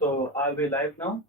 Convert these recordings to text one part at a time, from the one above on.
So are we live now?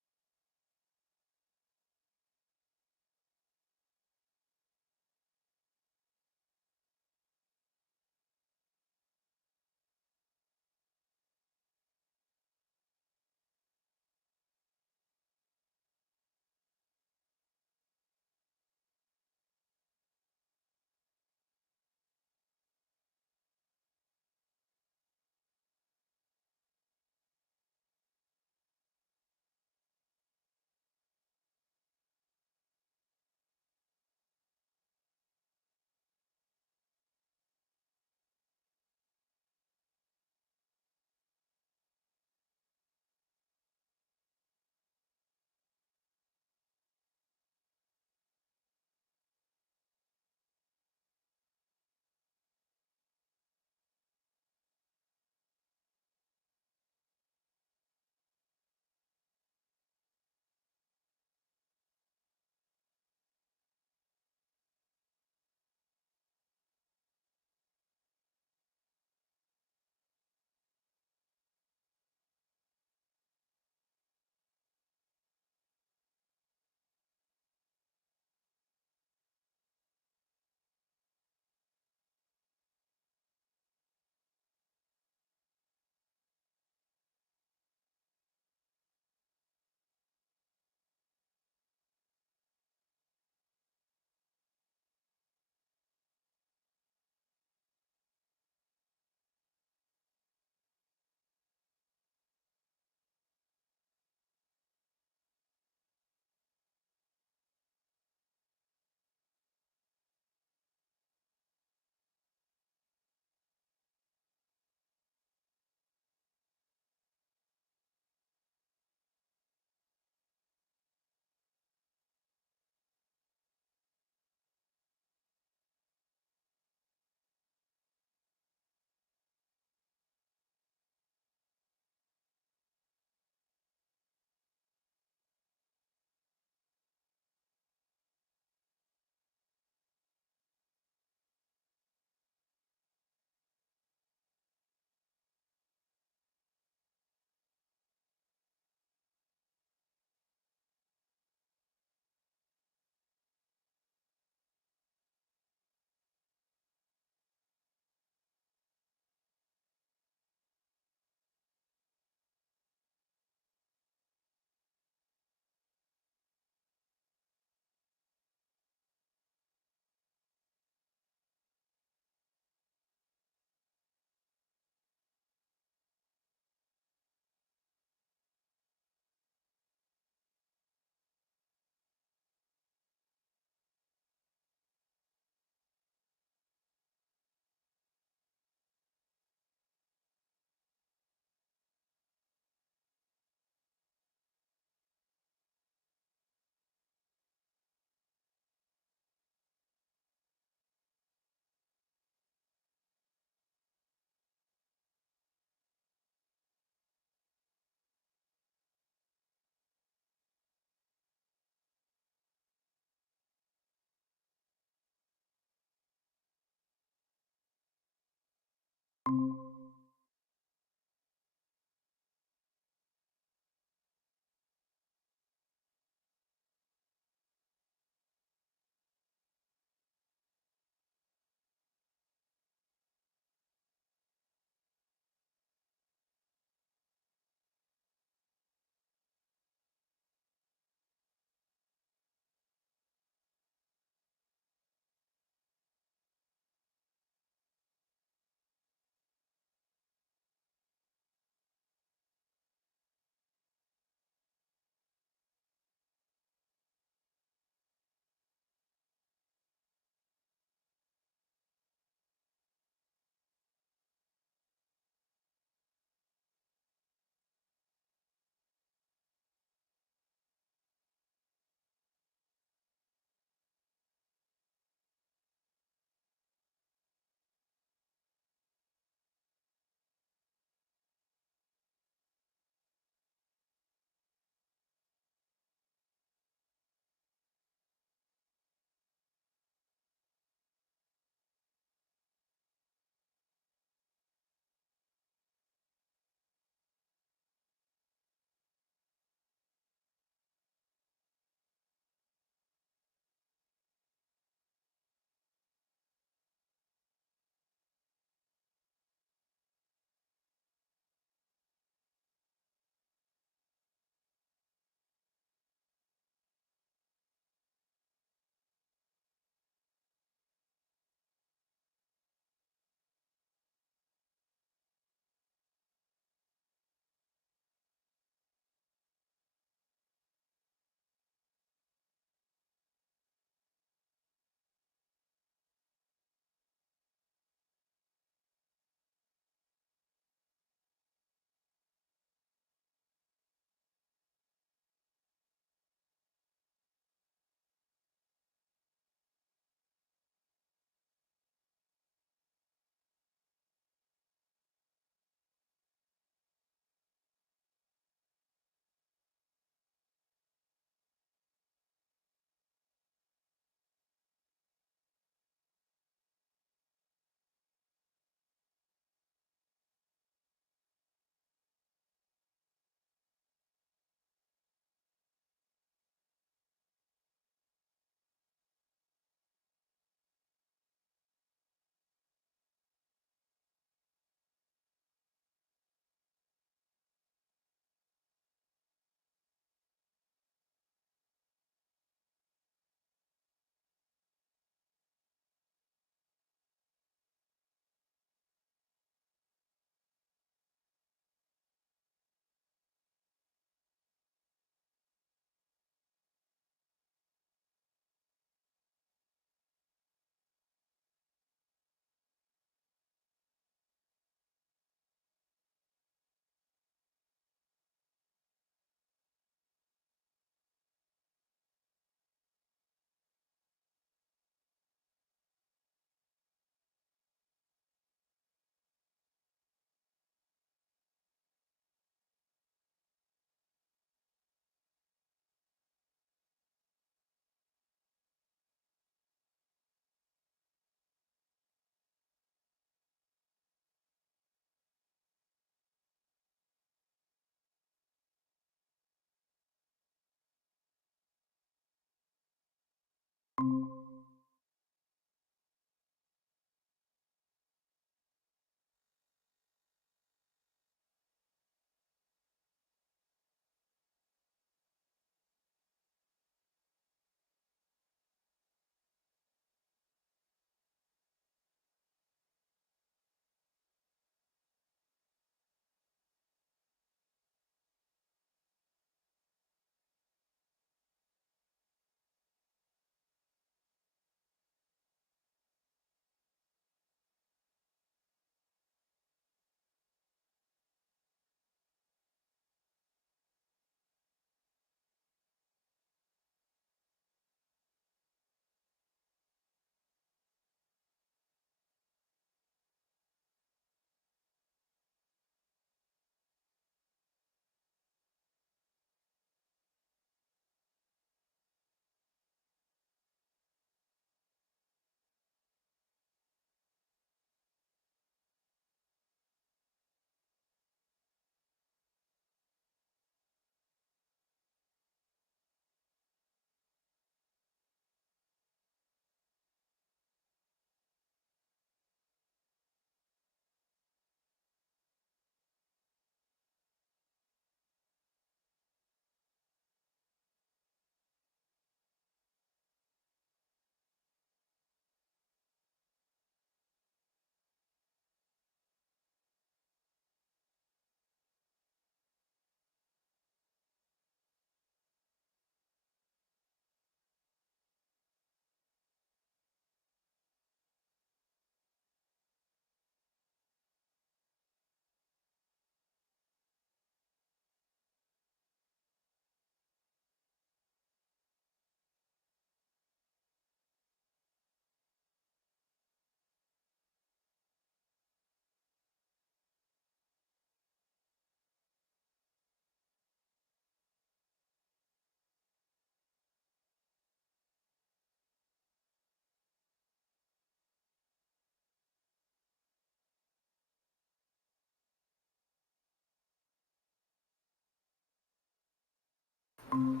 Hello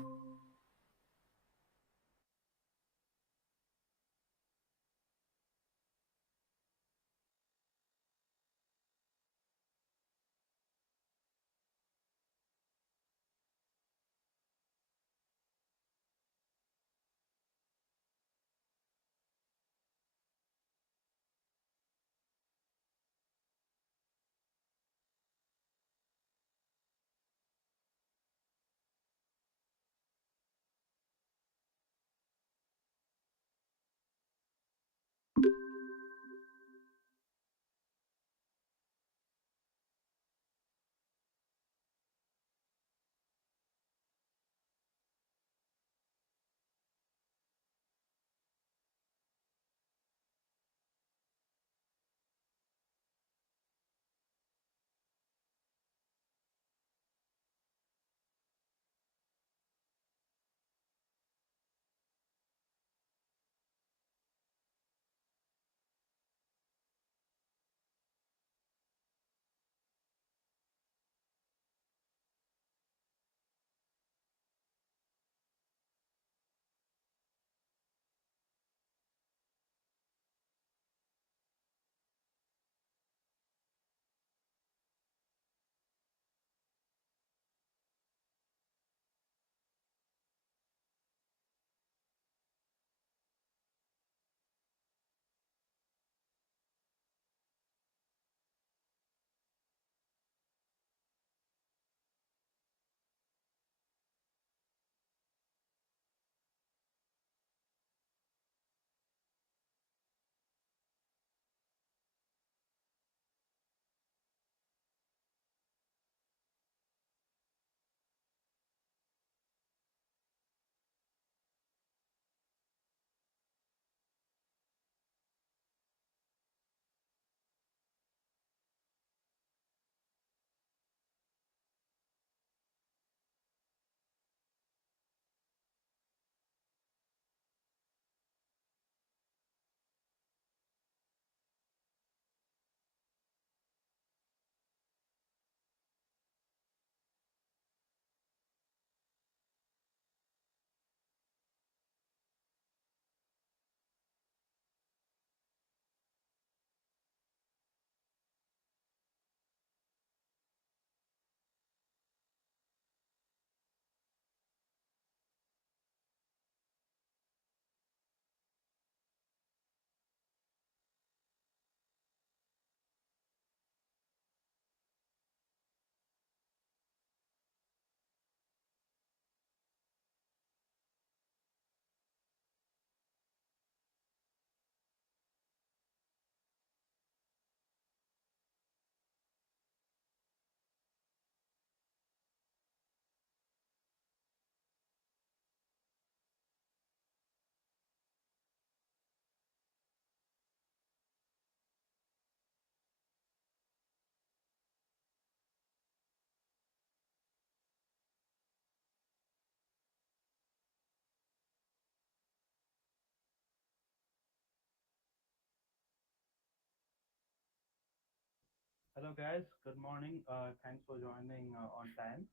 guys, good morning. Thanks for joining on time.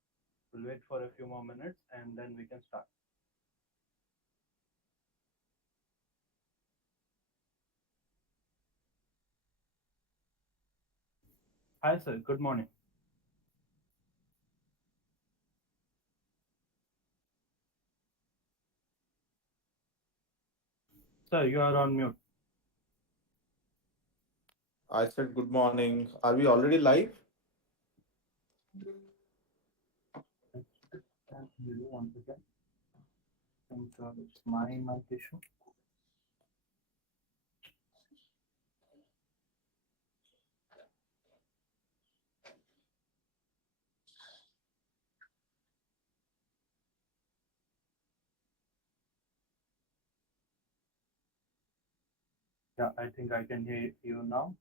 We'll wait for a few more minutes and then we can start. Hi sir, good morning. Sir, you are on mute. I said good morning. Are we already live? Can you do once again? I think it's my mic issue. Yeah, I think I can hear you now.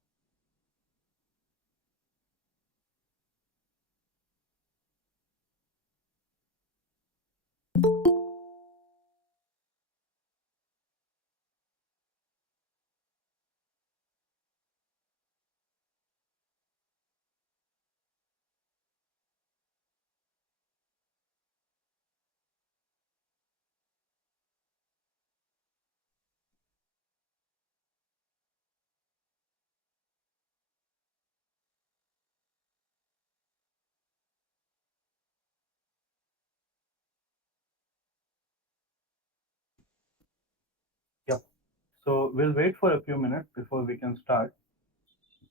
So we'll wait for a few minutes before we can start.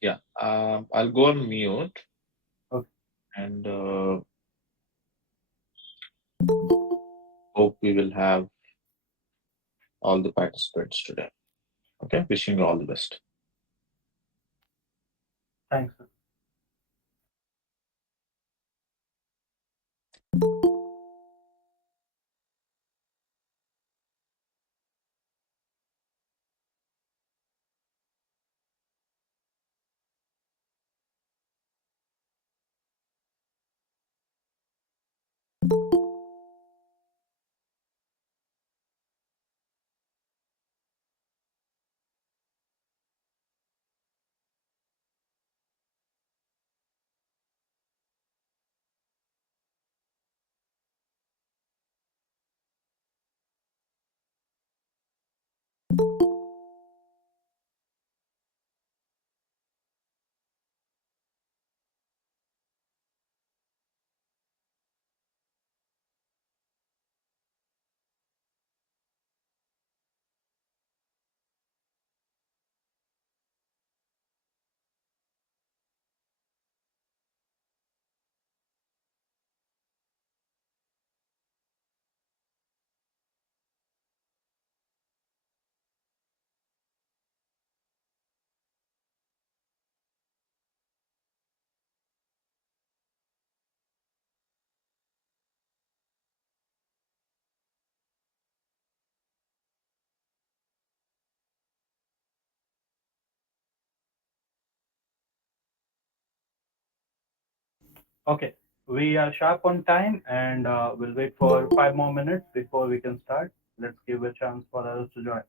Yeah, I'll go on mute Okay. and hope we will have all the participants today. Okay, wishing you all the best. Thanks. Okay, we are sharp on time and we'll wait for 5 more minutes before we can start. Let's give a chance for others to join.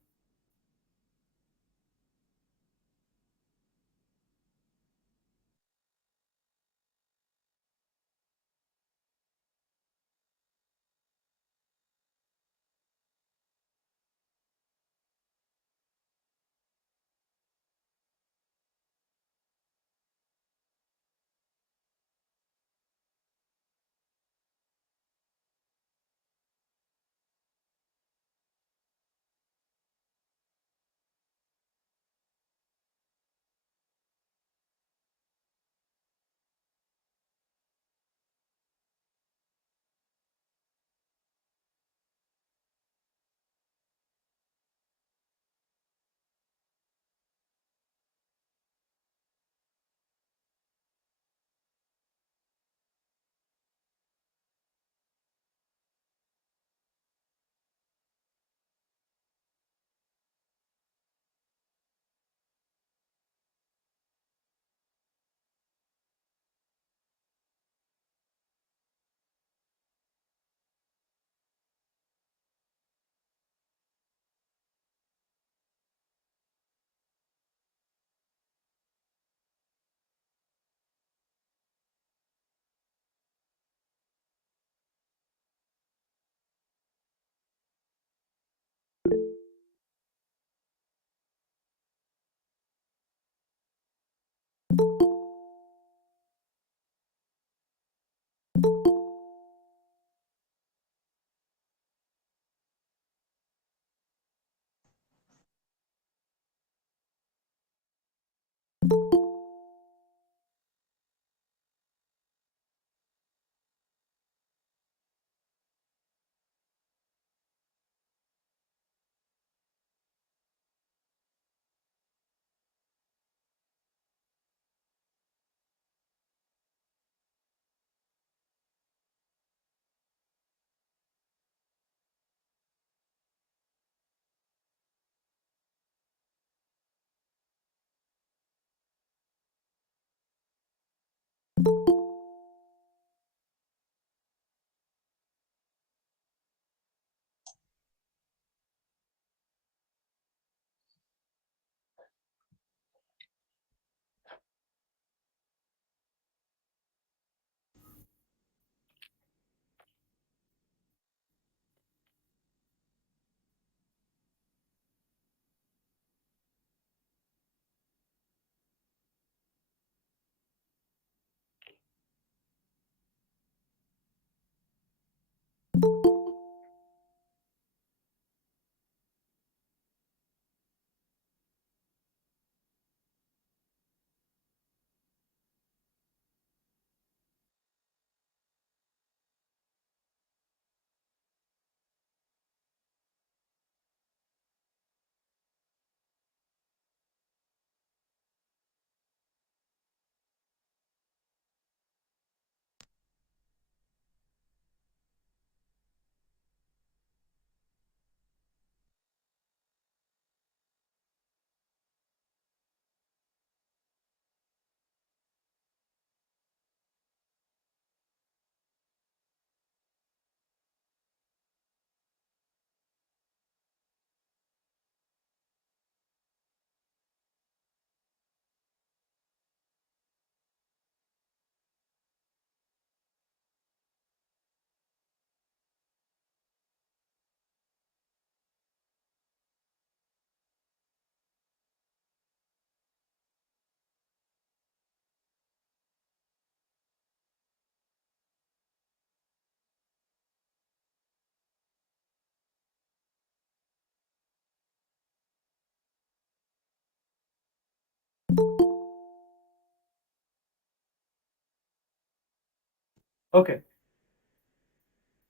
Okay.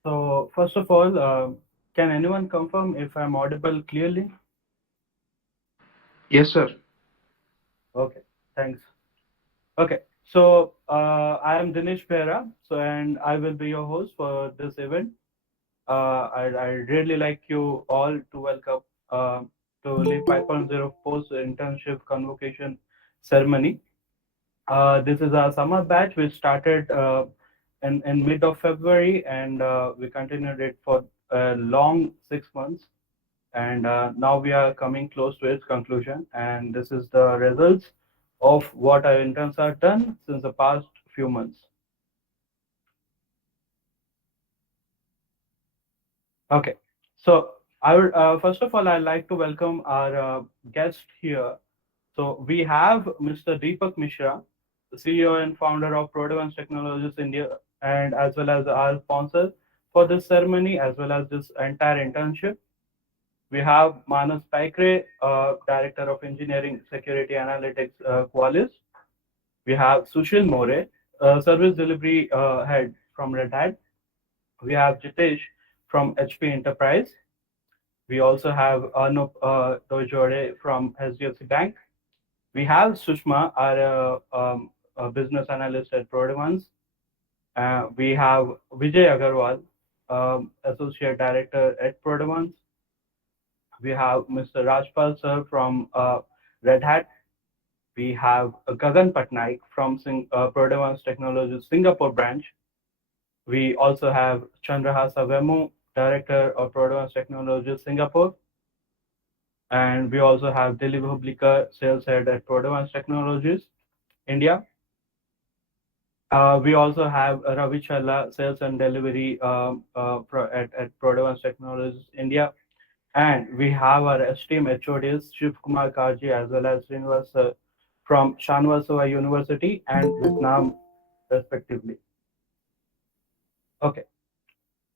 So first of all, can anyone confirm if I'm audible clearly? Yes, sir. Okay, thanks. Okay, so I am Dinesh Behra, so and I will be your host for this event. I really like you all to welcome uh, to Leap 5.0 Post-Internship Convocation ceremony. This is our summer batch which started in mid of February, and we continued it for a long 6 months. And now we are coming close to its conclusion, and this is the results of what our interns have done since the past few months. Okay, so I would first of all I'd like to welcome our guest here. So we have Mr. Deepak Mishra, the CEO and founder of Prodavance Technologies India, and as well as our sponsor for this ceremony as well as this entire internship. We have Manas Paikre, Director of Engineering Security Analytics, Qualys. We have Sushil More, Service Delivery Head from Red Hat. We have Jitesh from HP Enterprise. We also have Anup Dojore from HDFC Bank. We have Sushma, our business analyst at Prodavance. We have Vijay Agarwal, Associate Director at Prodavance. We have Mr. Rajpal sir from Red Hat. We have Gagan Patnaik from Prodavance Technologies Singapore branch. We also have Chandrahasa Vemu, Director of Prodavance Technologies Singapore. And we also have Dilip Hublika, Sales Head at Prodavance Technologies India. We also have Ravi Challa, Sales and Delivery at Prodavance Technologies India. And we have our esteemed HODs, Shiv Kumar Karji, as well as Srinivas from Shanwasova University and Vietnam, respectively. Okay,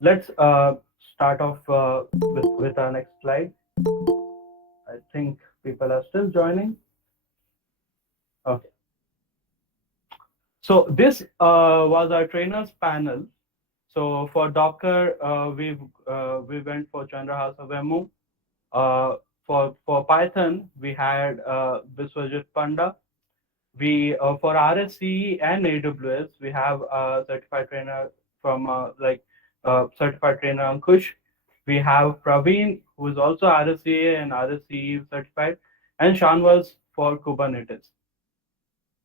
let's start off with our next slide. I think people are still joining. Okay. So this was our trainers panel. So for Docker, we went for Chandrahasa Vemu. For Python, we had Biswajit Panda. We for RSCE and AWS, we have a certified trainer from certified trainer Ankush. We have Praveen, who is also RSCA and RSCE certified, and Shanwas for Kubernetes.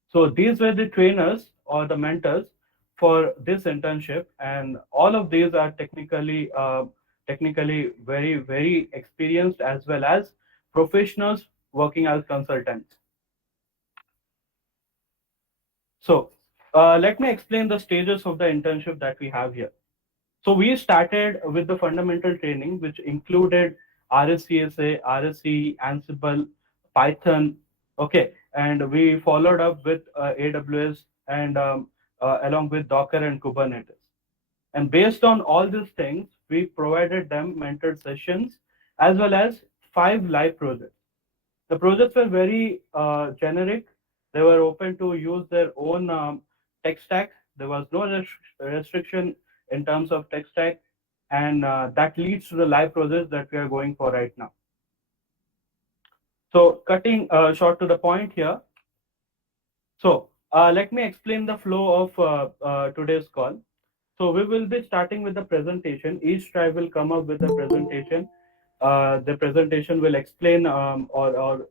So these were the trainers or the mentors for this internship, and all of these are technically very, very experienced as well as professionals working as consultants. So let me explain the stages of the internship that we have here. So we started with the fundamental training, which included RSCSA, RSC, Ansible, Python. Okay, and we followed up with AWS and along with Docker and Kubernetes. And based on all these things, we provided them mentored sessions as well as 5 live projects. The projects were very generic. They were open to use their own tech stack. There was no restriction in terms of tech stack, and that leads to the live projects that we are going for right now. So cutting short to the point here. So let me explain the flow of today's call. So we will be starting with the presentation. Each tribe will come up with a presentation. The presentation will explain or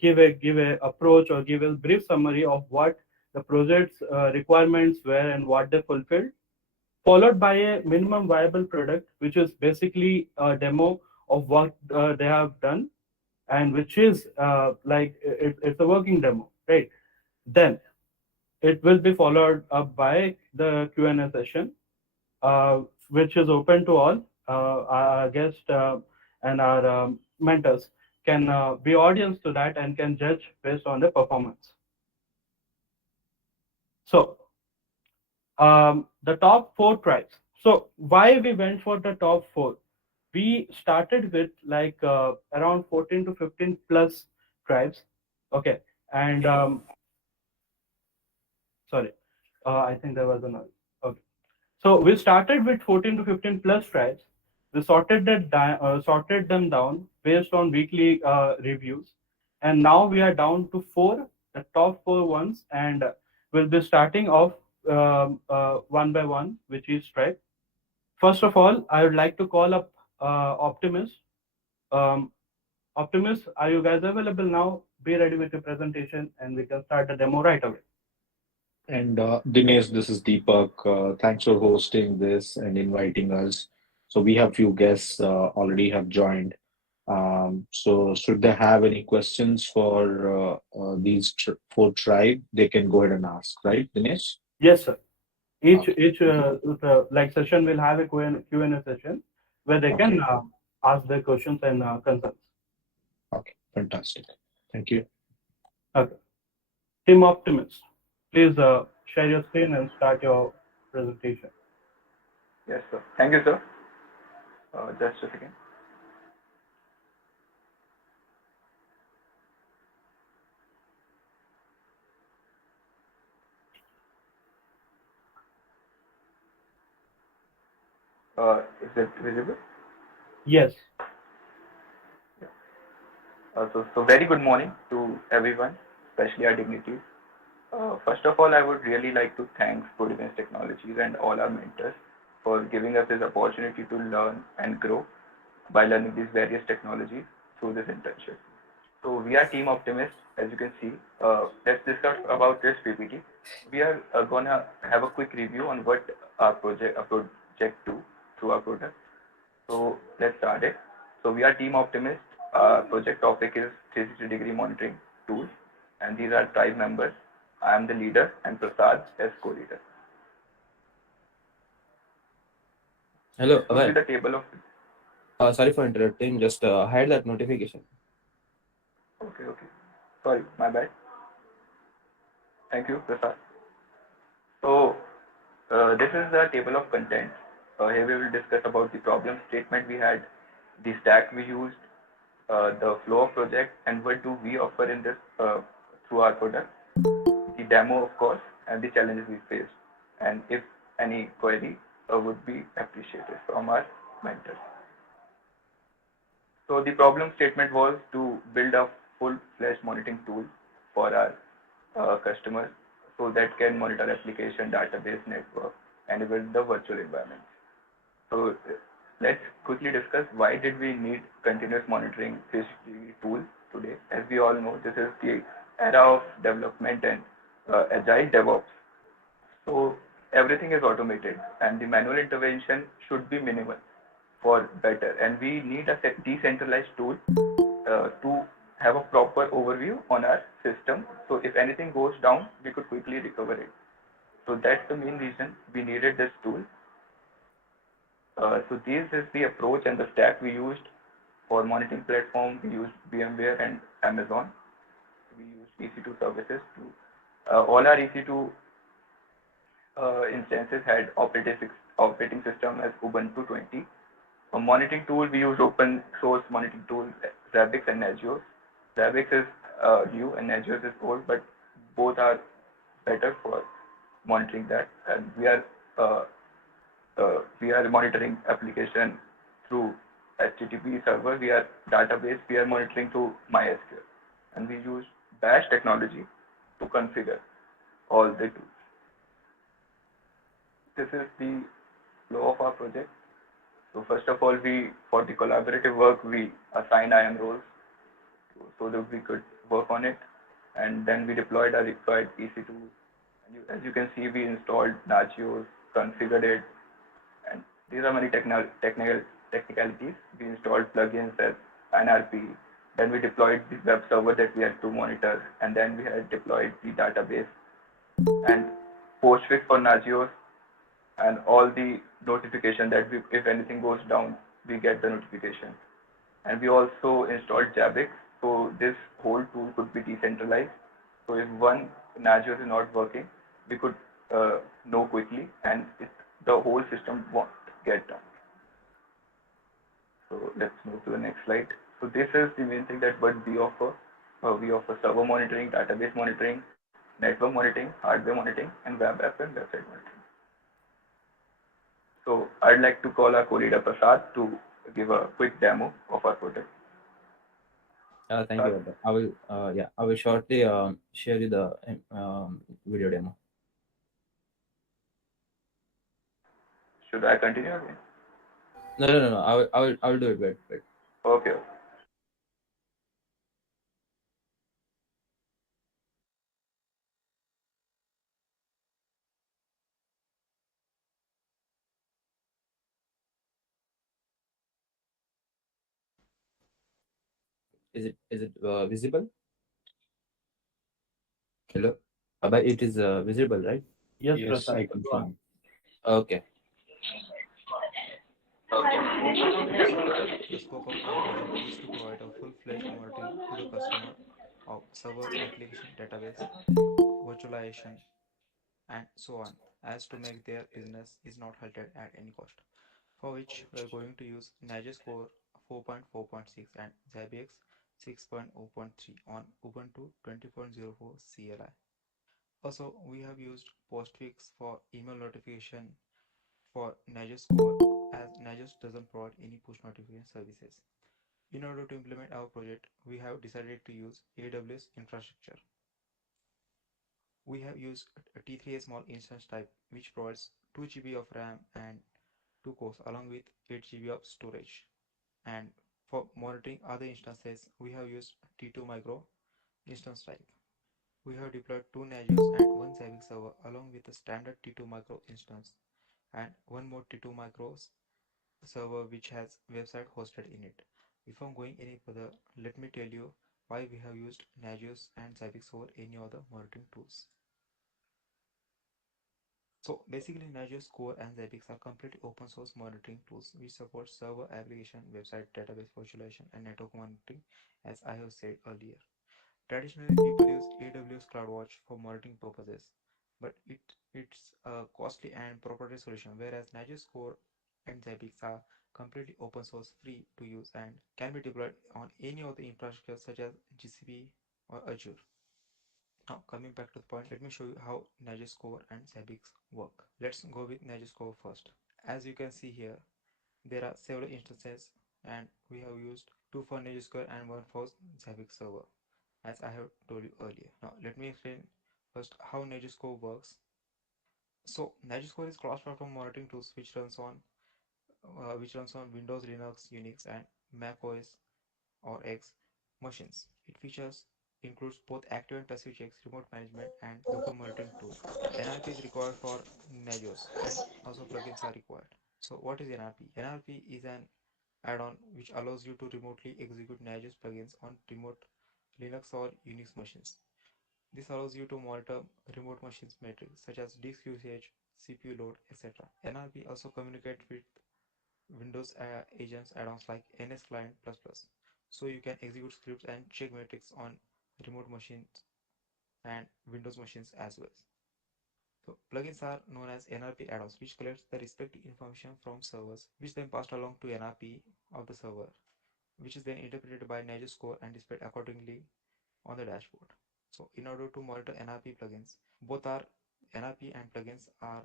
give a approach or give a brief summary of what the project's requirements were and what they fulfilled, followed by a minimum viable product, which is basically a demo of what they have done, and which is it's a working demo, right? Then it will be followed up by the Q&A session, which is open to all. Our guests and our mentors can be audience to that and can judge based on the performance. So the top 4 tribes. So why we went for the top 4? We started with around 14 to 15 plus tribes. Okay, And sorry, I think there was a noise. Okay. So we started with 14 to 15 plus tribes. We sorted them down based on weekly reviews, and now we are down to four, the top four ones, and we'll be starting off one by one with each tribe. First of all, I would like to call up Optimus. Um, Optimus, are you guys available now? Be ready with your presentation, and we can start the demo right away. And Dinesh, this is Deepak. Thanks for hosting this and inviting us. So we have few guests already have joined. So should they have any questions for these four tribe, they can go ahead and ask, right, Dinesh? Yes, sir. Each Okay, each like session will have a Q&A session where they okay, can ask their questions and concerns. okay, fantastic. Thank you. Okay. Team Optimist, please share your screen and start your presentation. Yes, sir. Thank you, sir. Just a second. Is it visible? Yes. So very good morning to everyone, especially our dignitaries. First of all, I would really like to thank Post-Internship Technologies and all our mentors for giving us this opportunity to learn and grow by learning these various technologies through this internship. So we are Team Optimist, as you can see. Let's discuss about this PPT. We are gonna have a quick review on what our project do through our product. So let's start it. So we are Team Optimist. Our project topic is 360-degree monitoring tools, and these are tribe members. I am the leader, and Prasad is co-leader. Hello, This would be well, the table of. sorry for interrupting. Just hide that notification. Okay. Sorry, my bad. Thank you, Prasad. So this is the table of contents. Here we will discuss about the problem statement we had, the stack we used, the flow of project, and what do we offer in this through our product, the demo, of course, and the challenges we faced. And if any query would be appreciated from our mentors. So the problem statement was to build a full-fledged monitoring tool for our customers so that can monitor application, database, network, and even the virtual environment. So let's quickly discuss why did we need continuous monitoring 360 tool today. As we all know, this is the era of development and agile DevOps. So everything is automated and the manual intervention should be minimal for better. And we need a decentralized tool to have a proper overview on our system. So if anything goes down, we could quickly recover it. So that's the main reason we needed this tool. So this is the approach and the stack we used for monitoring platform. We used VMware and Amazon. We used EC2 services to all our EC2 instances had operating system as Ubuntu 20. A monitoring tool we use open source monitoring tool Zabbix and Nagios. Zabbix is new and Nagios is old, but both are better for monitoring that. And we are monitoring application through HTTP server. We are database. We are monitoring through MySQL, and we use Bash technology to configure all the tools. This is the flow of our project. So first of all, for the collaborative work, we assign IAM roles so that we could work on it, and then we deployed our required EC2. And as you can see, we installed Nagios, configured it, and these are many technicalities. We installed plugins as NRP. Then we deployed the web server that we had to monitor, and then we had deployed the database and Postfix for Nagios, and all the notification that if anything goes down, we get the notification. And we also installed Zabbix, so this whole tool could be decentralized. So if one Nagios is not working, we could know quickly, and the whole system won't get down. So let's move to the next slide. So this is the main thing that what we offer. We offer server monitoring, database monitoring, network monitoring, hardware monitoring, and web app and website monitoring. So I'd like to call our co-leader Prasad to give a quick demo of our project. Thank you, Prasad, Abba. I will shortly share you the video demo. should I continue again? No. I will do it. Wait. Okay. Is it visible? Hello, Abba, it is visible, right? Yes, Yes, Prasad. I Go on. confirm. Okay. So, the scope of our project is to provide a full-fledged monitoring to the customer of server application database, virtualization, and so on, as to make their business is not halted at any cost. For which we are going to use Nagios Core 4.4.6 and Zabbix 6.0.3 on Ubuntu 20.04 CLI. Also, we have used Postfix for email notification for Nagios Core, as Nagios doesn't provide any push notification services. In order to implement our project, we have decided to use AWS infrastructure. We have used a T3A small instance type, which provides 2 GB of RAM and 2 cores along with 8 GB of storage. And for monitoring other instances, we have used T2 micro instance type. We have deployed 2 Nagios and 1 Zabbix server along with a standard T2 micro instance and one more T2 micro server which has website hosted in it. Before going any further, let me tell you why we have used Nagios and Zabbix over any other monitoring tools. So basically, Nagios Core and Zabbix are completely open source monitoring tools which support server application, website, database virtualization, and network monitoring, as I have said earlier. Traditionally, people use AWS CloudWatch for monitoring purposes, but it's a costly and proprietary solution, whereas Nagios Core and Zabbix are completely open source, free to use, and can be deployed on any of the infrastructure such as GCP or Azure. Now, coming back to the point, let me show you how Nagios Core and Zabbix work. Let's go with Nagios Core first. As you can see here, there are several instances, and we have used two for Nagios Core and one for Zabbix server, as I have told you earlier. Now, let me explain first how Nagios Core works. So, Nagios Core is cross-platform monitoring tools which runs on Windows, Linux, Unix, and Mac OS or X machines. Its features includes both active and passive checks, remote management, and local monitoring tool. NRP is required for Nagios, and also plugins are required. So what is NRP? NRP is an add-on which allows you to remotely execute Nagios plugins on remote Linux or Unix machines. This allows you to monitor remote machines metrics such as disk usage, CPU load, etc. NRP also communicates with Windows agents add-ons like NS Client++, so you can execute scripts and check metrics on remote machines and Windows machines as well. So plugins are known as NRP add-ons, which collects the respective information from servers, which then passed along to NRP of the server, which is then interpreted by Nagios Core and displayed accordingly on the dashboard. So in order to monitor NRP plugins, both are NRP and plugins are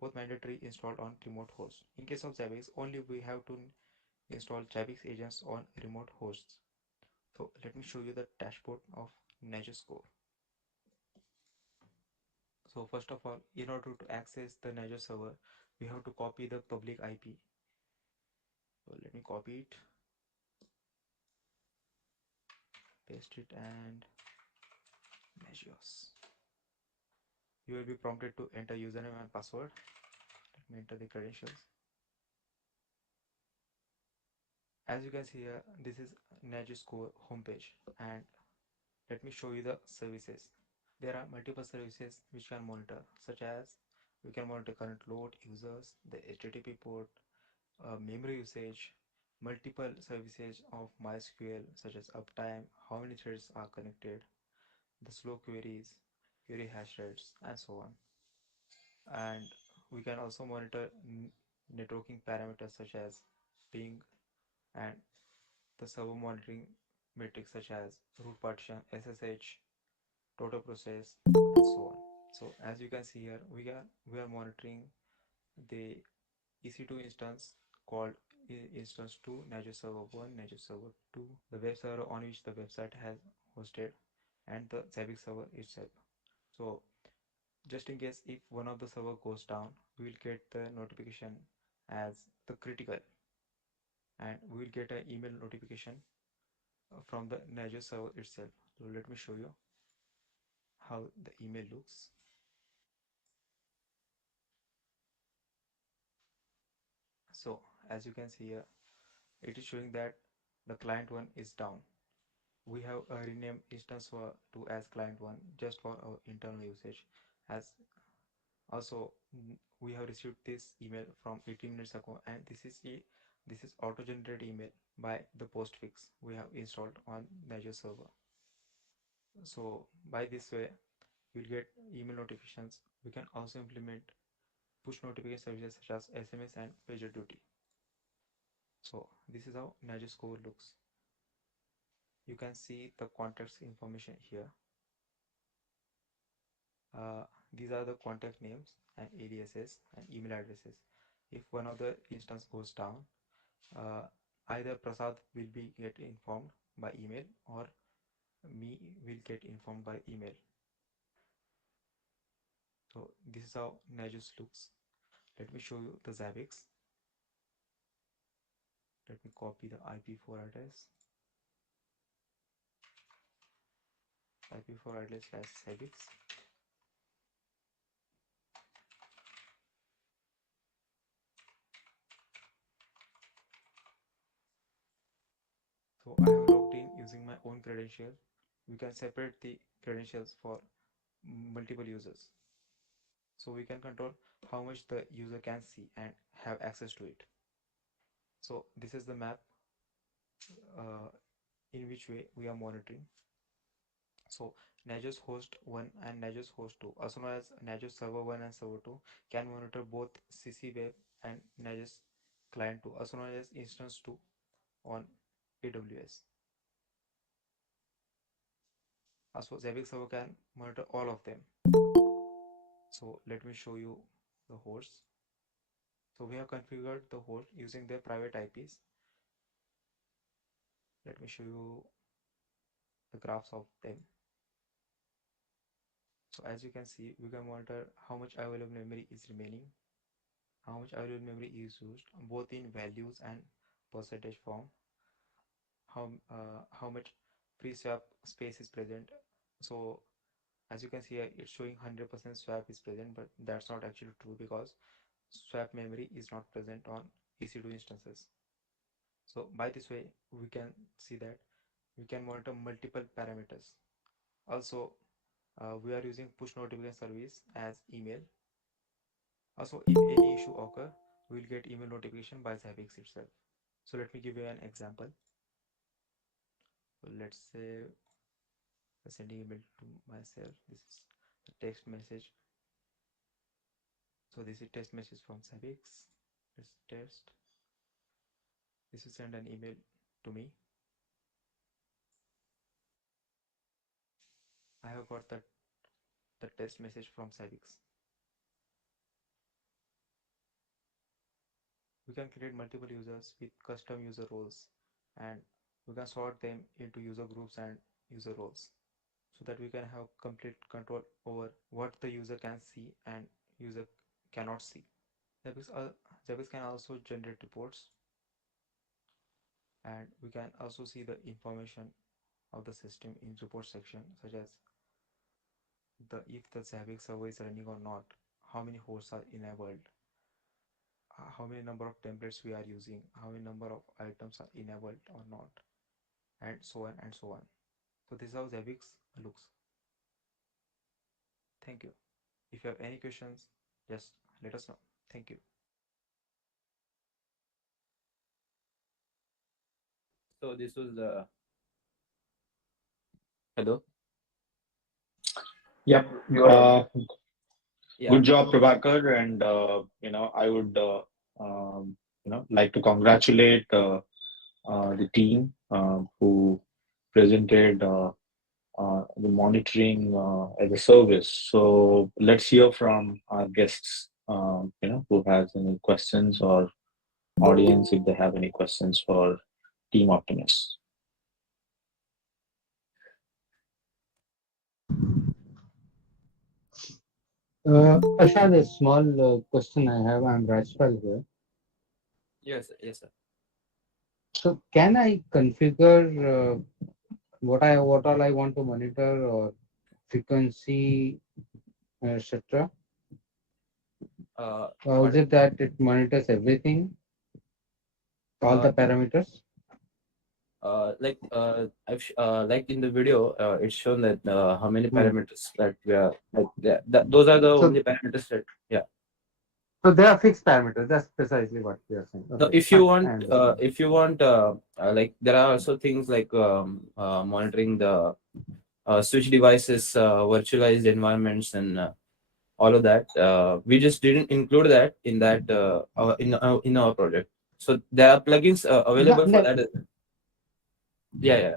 both mandatory installed on remote hosts. In case of Zabbix, only we have to install Zabbix agents on remote hosts. So let me show you the dashboard of Nagios Core. So first of all, in order to access the Nagios server, we have to copy the public IP. So let me copy it, paste it, and Nagios. You will be prompted to enter username and password. Let me enter the credentials. As you can see here, this is Nagios Core homepage, and let me show you the services. There are multiple services which can monitor, such as we can monitor current load, users, the HTTP port, memory usage, multiple services of MySQL such as uptime, how many threads are connected, the slow queries, query hash rates, and so on. And we can also monitor networking parameters such as ping and the server monitoring metrics such as root partition, SSH, total process, and so on. So as you can see here, we are monitoring the EC2 instance called instance 2, Nagios server 1, Nagios server 2, the web server on which the website has hosted, and the Zabbix server itself. So just in case if one of the server goes down, we will get the notification as the critical, and we will get an email notification from the Nagios server itself. So let me show you how the email looks. So as you can see here, it is showing that the client one is down. We have a rename instance for to as client one just for our internal usage. As also we have received this email from 18 minutes ago, and this is auto generated email by the postfix we have installed on Azure server. So by this way you'll get email notifications. We can also implement push notification services such as SMS and pager duty. So this is how Azure score looks. You can see the context information here. These are the contact names and aliases and email addresses. If one of the instance goes down, uh, either Prasad will be get informed by email or me will get informed by email. So this is how Nagios looks. Let me show you the Zabbix. Let me copy the IP4 address. IP4 address / Zabbix. So I have logged in using my own credential. We can separate the credentials for multiple users. So we can control how much the user can see and have access to it. So this is the map uh, in which way we are monitoring. So Nagios host 1 and Nagios host 2, also known as Nagios server 1 and server 2, can monitor both CC web and Nagios client 2, also known as instance 2 on AWS. Also Zabbix server can monitor all of them. So let me show you the hosts. So we have configured the host using their private IPs. Let me show you the graphs of them. So as you can see, we can monitor how much available memory is remaining, how much available memory is used, both in values and percentage form, how much pre-swap space is present. So as you can see here, it's showing 100% swap is present, but that's not actually true because swap memory is not present on EC2 instances. So by this way, we can see that we can monitor multiple parameters. Also, we are using push notification service as email. Also, if any issue occur, we will get email notification by Zabbix itself. So let me give you an example. So let's say sending email to myself. This is the text message. So this is text message from Zabbix. Let's test. This will send an email to me. I have got the test message from Zabbix. We can create multiple users with custom user roles, and we can sort them into user groups and user roles so that we can have complete control over what the user can see and user cannot see. Zabbix can also generate reports, and we can also see the information of the system in report section, such as if the Zabbix server is running or not, how many hosts are enabled, how many number of templates we are using, how many number of items are enabled or not, and so on and so on. So this is how Zabbix looks. Thank you. If you have any questions, just let us know. Thank you. So this was the hello. Yep. You are Yeah. Good job, Prabhakar. And, I would, like to congratulate the team who presented the monitoring as a service. So let's hear from our guests, who has any questions, or audience if they have any questions for Team Optimist. Ashad, a small question I have. I'm Rajpal here. Yes, yes, sir. So, can I configure what all I want to monitor, or frequency, etc.? Or is it that it monitors everything, all the parameters? Like in the video, it's shown that how many parameters that we are those are the only parameters that, yeah. So they are fixed parameters. That's precisely what we are saying. So Okay, if you fine, want, like there are also things like monitoring the switch devices, virtualized environments, and all of that. We just didn't include that in in our project. So there are plugins available for that. Yeah.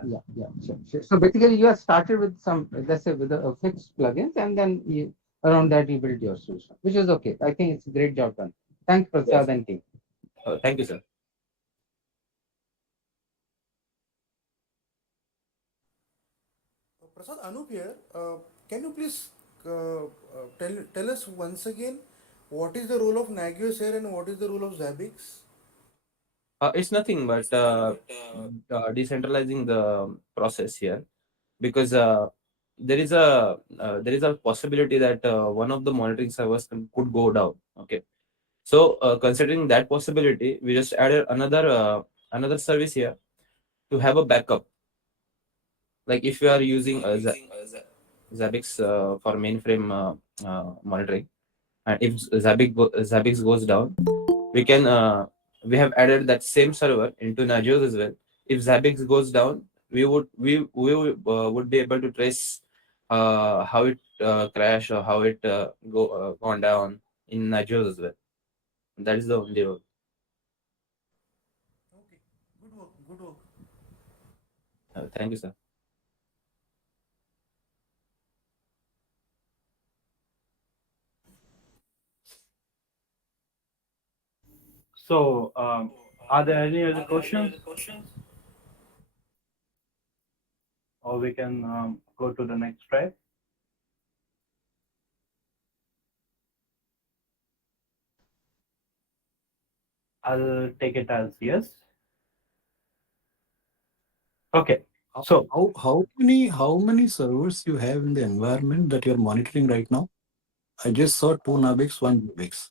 So basically, you have started with some, let's say, with a fixed plugins, and then around that you build your solution, which is okay. I think it's a great job done. Thanks, Prasad and team. Thank you, sir. Prasad, Anup here. Can you please tell us once again what is the role of Nagios here and what is the role of Zabbix? It's nothing but decentralizing the process here, because there is a possibility that one of the monitoring servers could go down. Okay, so considering that possibility, we just added another service here to have a backup. Like if you are using Zabbix for mainframe monitoring, and if Zabbix goes down, we have added that same server into Nagios as well. If Zabbix goes down, we would be able to trace how it crashed, or how it gone down in Nagios as well. That is the only work. Okay, good work, good work. Thank you, sir. So, are there any other questions? Or we can go to the next slide. I'll take it as yes. Okay. So how many servers you have in the environment that you're monitoring right now? I just saw 2 Nabix, 1 Nabix.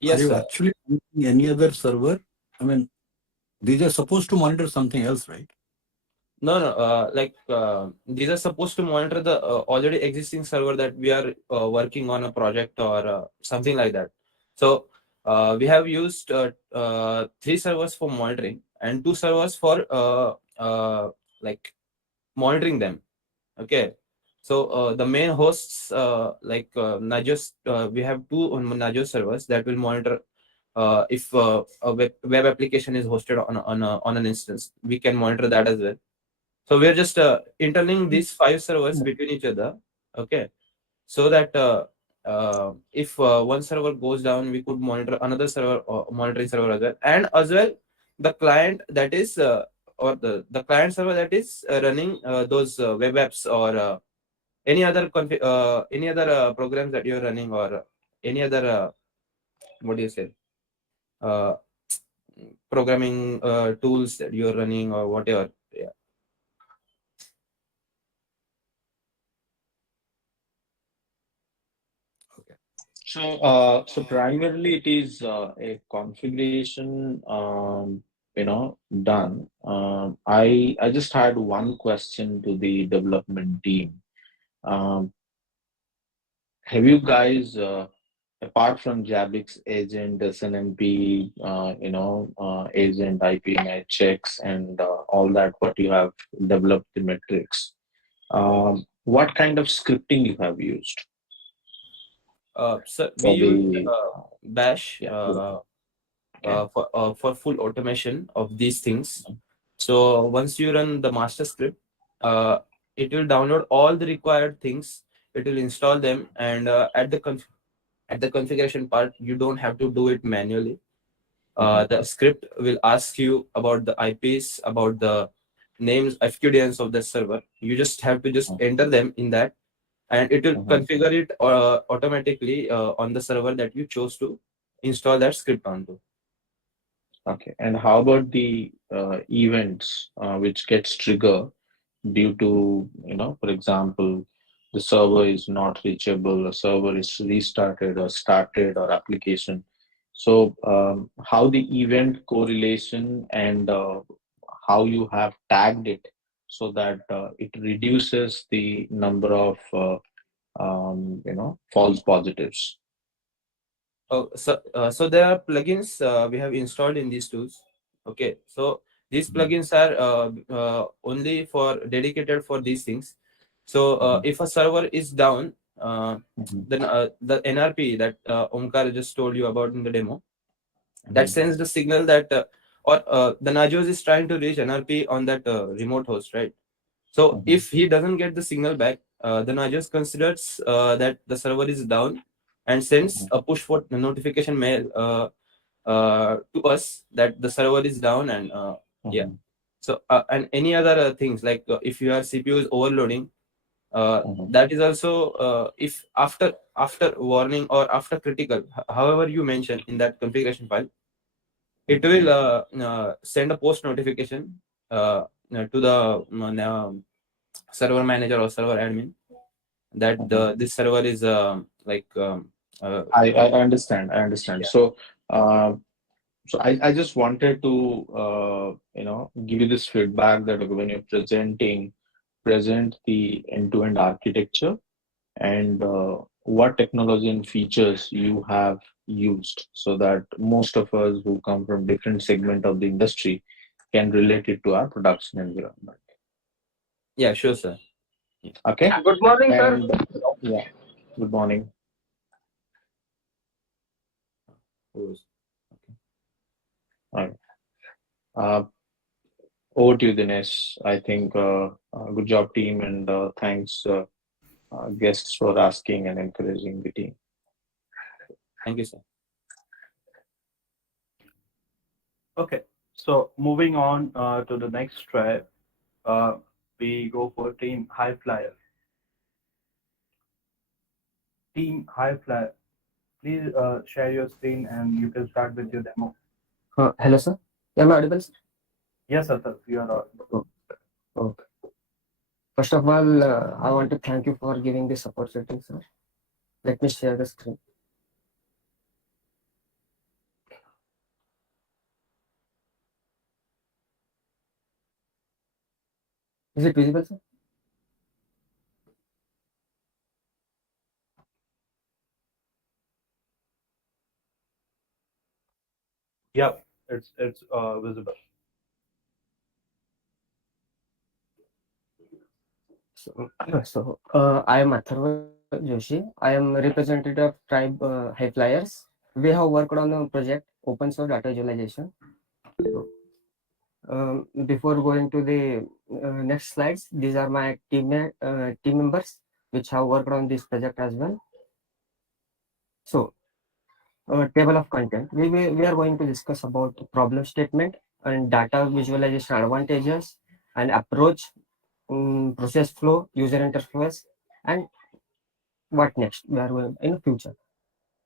Yes, are you sir. actually using any other server? I mean, these are supposed to monitor something else, right? No. These are supposed to monitor the already existing server that we are working on a project, or something like that. So we have used 3 servers for monitoring and 2 servers for like monitoring them. Okay. So the main hosts, Nagios, we have 2 Nagios servers that will monitor if a web application is hosted on an instance. We can monitor that as well. So we are just interlinking these 5 servers between each other. Okay, so that if one server goes down, we could monitor another server, or monitoring server as well, and as well the client that is or the client server that is running those web apps, or any other programs that you're running, or any other what do you say, uh, programming tools that you're running, or whatever. Yeah. So primarily it is a configuration, done. I just had one question to the development team. Um, have you guys, apart from Jabix agent, SNMP, agent, IPMA checks, and all that, what you have developed the metrics? What kind of scripting you have used? So we For use the Bash for full automation of these things. So once you run the master script, uh, it will download all the required things. It will install them, and at the configuration part, you don't have to do it manually. The script will ask you about the IPs, about the names, FQDNs of the server. You just have to just enter them in that, and it will configure it automatically on the server that you chose to install that script onto. Okay. And how about the events which gets triggered due to, for example, the server is not reachable, a server is restarted or started or application. So how the event correlation and how you have tagged it so that it reduces the number of false positives. So there are plugins we have installed in these tools. Okay, so these plugins are only for dedicated for these things. So if a server is down, then the NRP that Omkar just told you about in the demo, that sends the signal that or the Nagios is trying to reach NRP on that remote host, right? So if he doesn't get the signal back, the Nagios considers that the server is down and sends a push for notification mail to us that the server is down, and yeah. So and any other things like if your CPU is overloading, that is also if after warning or after critical, however you mention in that configuration file, it will send a post notification to the server manager or server admin that this server is I understand. I understand. yeah. So I just wanted to give you this feedback that when you're present the end-to-end architecture and what technology and features you have used so that most of us who come from different segment of the industry can relate it to our production environment. Yeah, sure, sir. Okay. Good morning, sir. And yeah, good morning. Okay. All right. Over to you, Dinesh. I think good job, team, and thanks guests for asking and encouraging the team. Thank you, sir. Okay, so moving on to the next tribe, we go for Team High Flyer. Team High Flyer, please share your screen and you can start with your demo. Hello, sir. Am I audible, sir? Yes, sir, you are audible. Okay. First of all, I want to thank you for giving this opportunity, sir. Let me share the screen. Is it visible, sir? Yep, it's visible. So, I am Atharva Joshi. I am representative of Tribe High Flyers. We have worked on a project open source data visualization. So, before going to the next slides, these are my team members which have worked on this project as well. So, table of content. We are going to discuss about problem statement and data visualization advantages and approach, process flow, user interface, and what next we are going in future.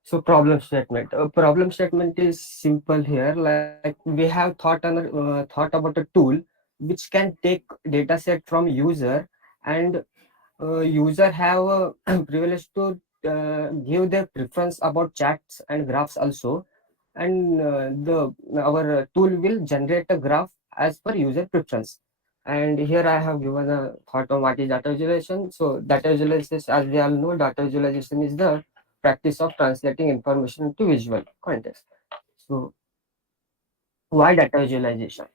So problem statement. A problem statement is simple here. Like we have thought about a tool which can take data set from user, and user have a privilege to give their preference about charts and graphs also, and the our tool will generate a graph as per user preference. And here I have given a thought on what is data visualization. So data visualization, as we all know, data visualization is the practice of translating information into visual context. So why data visualization?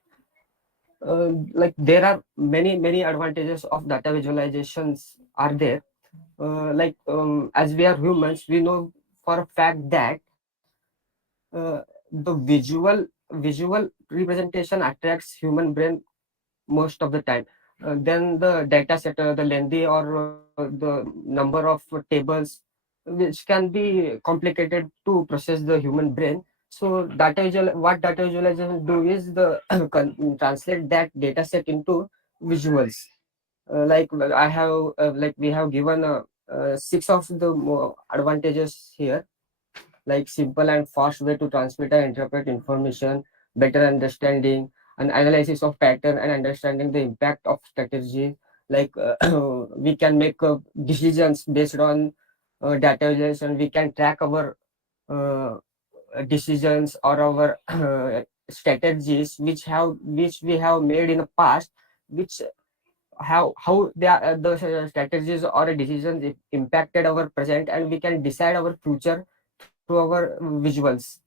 Like there are many advantages of data visualizations are there. As we are humans, we know for a fact that the visual representation attracts human brain most of the time. then the data set, the lengthy or the number of tables, which can be complicated to process the human brain. So what data visualization do is the translate that data set into visuals. We have given 6 of the more advantages here, like simple and fast way to transmit and interpret information, better understanding and analysis of pattern and understanding the impact of strategy. We can make decisions based on data visualization. We can track our uh, decisions or our strategies which we have made in the past, which how the strategies or decisions impacted our present, and we can decide our future through our visuals.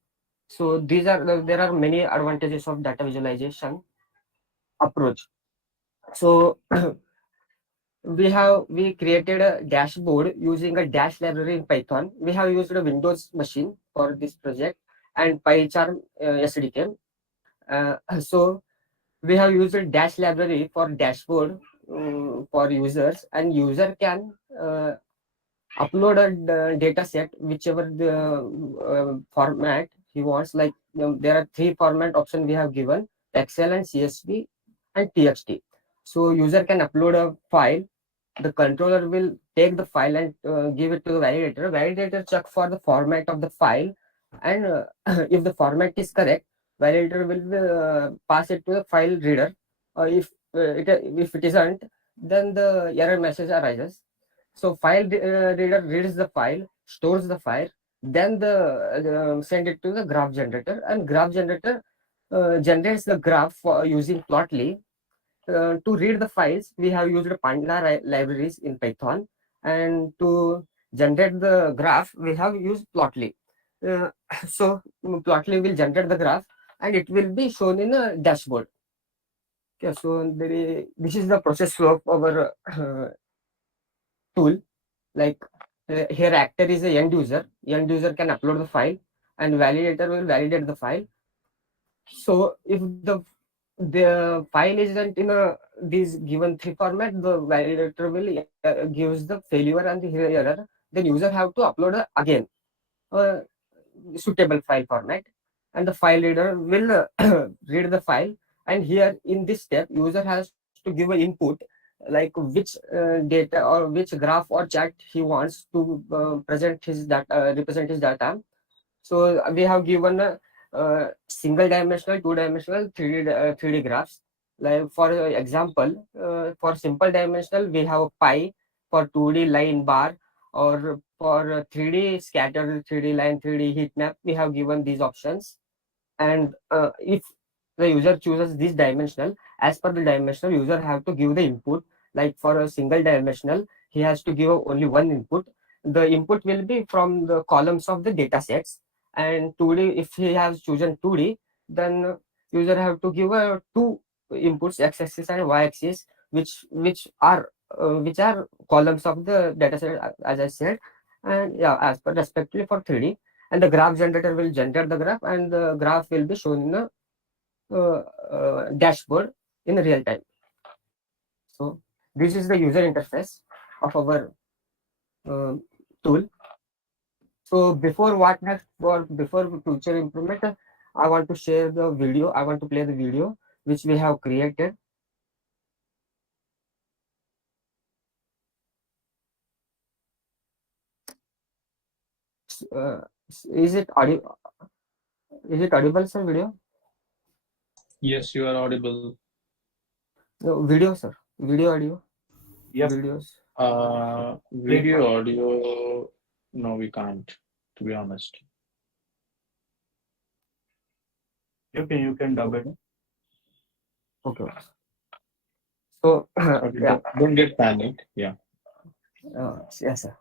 So there are many advantages of data visualization approach. So we created a dashboard using a dash library in Python. We have used a Windows machine for this project and PyCharm SDK. So we have used a dash library for dashboard for users, and user can upload a data set whichever the format he wants. There are 3 format option we have given: Excel and CSV and TXT. So user can upload a file. The controller will take the file and give it to the validator. Validator check for the format of the file, and if the format is correct, validator will pass it to the file reader. If it isn't, then the error message arises. So file reader reads the file, stores the file, then send it to the graph generator, and graph generator generates the graph using Plotly. To read the files, we have used Panda libraries in Python, and to generate the graph, we have used Plotly. Uh, so Plotly will generate the graph, and it will be shown in a dashboard. Okay, so this is the process flow of our tool. Like here, actor is a end user. End user can upload the file, and validator will validate the file. So if the file isn't in these given 3 format, the validator will gives the failure and the error. Then user have to upload again a suitable file format, and the file reader will read the file. And here in this step, user has to give an input, like which data or which graph or chart he wants to represent his data. So we have given single dimensional, 2-dimensional, 3D graphs. Like for example, for simple dimensional, we have pi. For 2D line bar, or for 3D scatter, 3D line, 3D heat map, we have given these options. And if the user chooses this dimensional, as per the dimensional, user have to give the input. Like for a single dimensional, he has to give only one input. The input will be from the columns of the data sets. And 2D, if he has chosen 2D, then user have to give 2 inputs, x-axis and y-axis, which are columns of the data set, as I said. And yeah, as per respectively for 3D. And the graph generator will generate the graph, and the graph will be shown in a dashboard in real time. So this is the user interface of our tool. So before future improvement, I want to share the video. I want to play the video which we have created. Uh, is it audio? Is it audible, sir? Video? Yes, you are audible. No, video, sir. Video, audio. Yep. Videos. Video, audio, no, we can't, to be honest. You can dub it. Okay. So Okay, yeah. don't get panicked. Yeah. Yes, sir.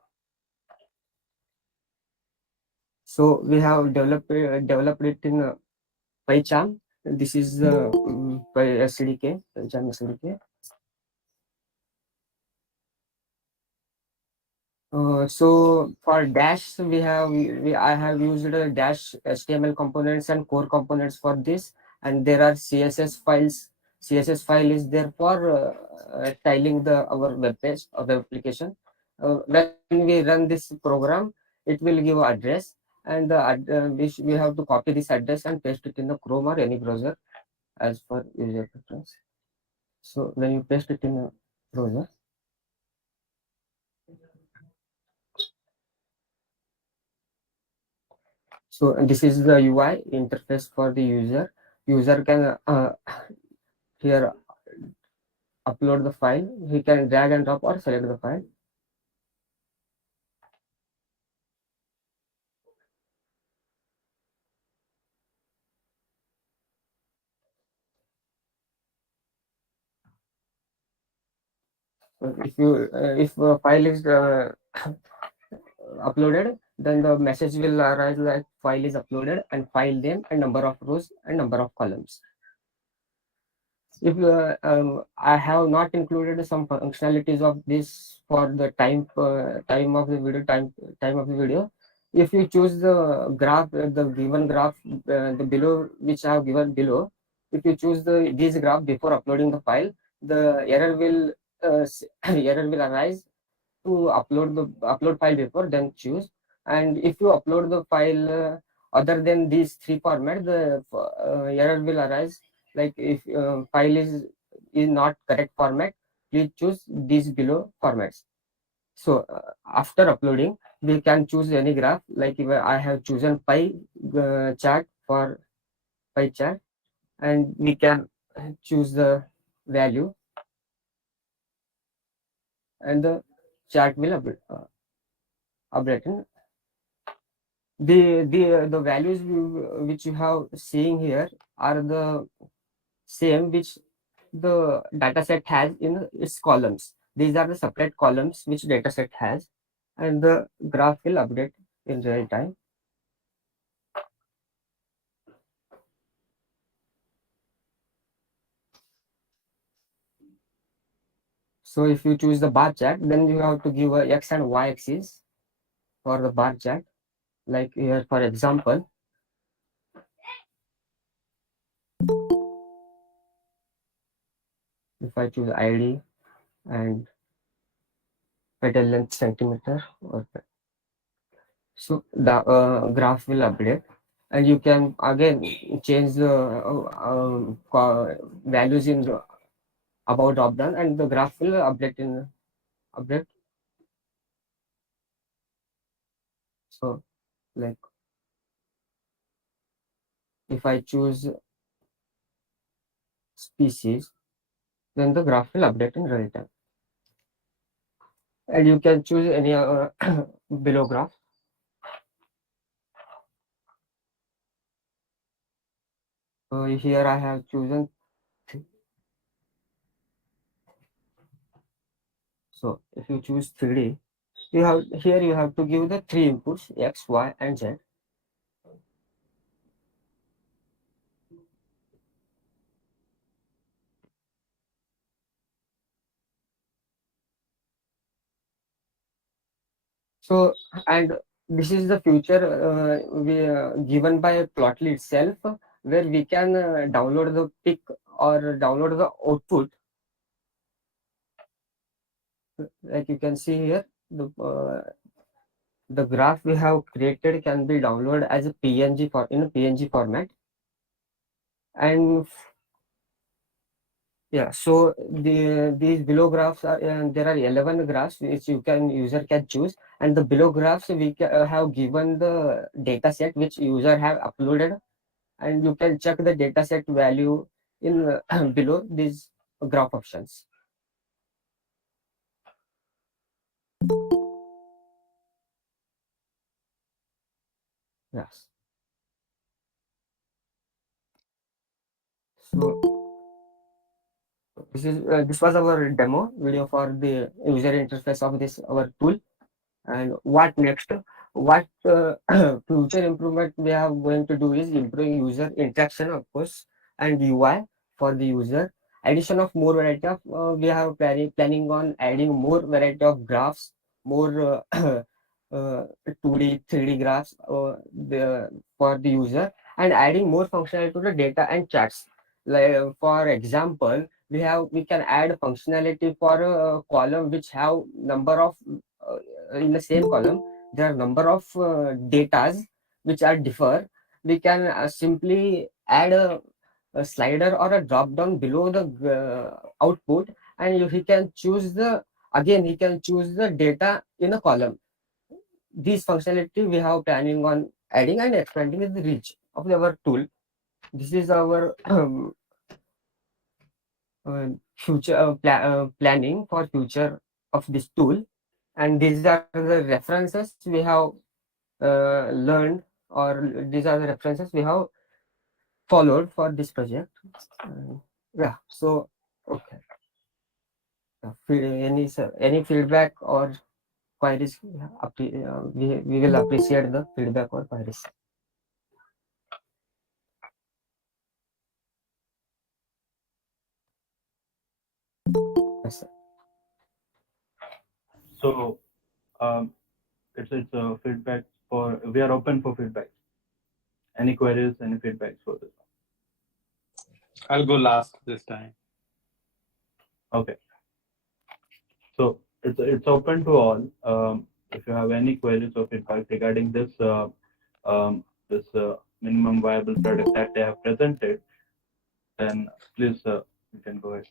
So we have developed it in PyCharm. This is the SDK, PyCharm SDK. So for Dash, I have used Dash HTML components and core components for this, and there are CSS files, CSS file is there for styling the our web page or web application. When we run this program, it will give address, and we have to copy this address and paste it in the Chrome or any browser as per user preference. So when you paste it in a browser, so this is the UI interface for the user. User can here upload the file. He can drag and drop or select the file. If a file is uploaded, then the message will arise like file is uploaded and file name and number of rows and number of columns. If I have not included some functionalities of this for the time of the video time of the video. If you choose the graph, the given graph, the below which I have given below, if you choose these graph before uploading the file, the error will error will arise to upload file before, then choose. And if you upload the file other than these three formats, the error will arise like if file is not correct format, please choose these below formats. So after uploading, we can choose any graph. Like if I have chosen pie chart for pie chart, and we can choose the value, and the chart will update. The values which you have seeing here are the same which the dataset has in its columns. These are the separate columns which dataset has, and the graph will update in real time. So if you choose the bar chart, then you have to give a x and y axis for the bar chart. Like here, for example, if I choose ID and petal length centimeter, or so the graph will update, and you can again change the values in the about drop down, and the graph will update. So like if I choose species, then the graph will update in real time. And you can choose any below graph. So here I have chosen. So if you choose 3D, you have to give the three inputs X, Y, and Z. So, and this is the future given by Plotly itself, where we can download the pic or download the output. Like you can see here, the graph we have created can be downloaded as a PNG in a PNG format. And yeah, so these below graphs are there are 11 graphs which user can choose, and the below graphs we have given the data set which user have uploaded, and you can check the data set value in below these graph options. Yes. So this was our demo video for the user interface of this our tool. And what next? What future improvement we are going to do is improving user interaction, of course, and UI for the user. Addition of more variety of we have planning on adding more variety of graphs, more 2D, 3D graphs for the user, and adding more functionality to the data and charts. Like for example, we can add functionality for a column which have number of in the same column there are number of datas which are differ. We can simply add a slider or a drop down below the output, and he can choose he can choose the data in a column. These functionality we have planning on adding and expanding the reach of our tool. This is our future planning for future of this tool, and these are the references we have learned, or these are the references we have followed for this project. Yeah, so okay. Any feedback or queries? We will appreciate the feedback or queries. Yes, sir. So it's a feedback for, we are open for feedback. Any queries, any feedbacks for this? I'll go last this time. Okay. So it's open to all. If you have any queries or feedback regarding this this minimum viable product that they have presented, then please you can go ahead.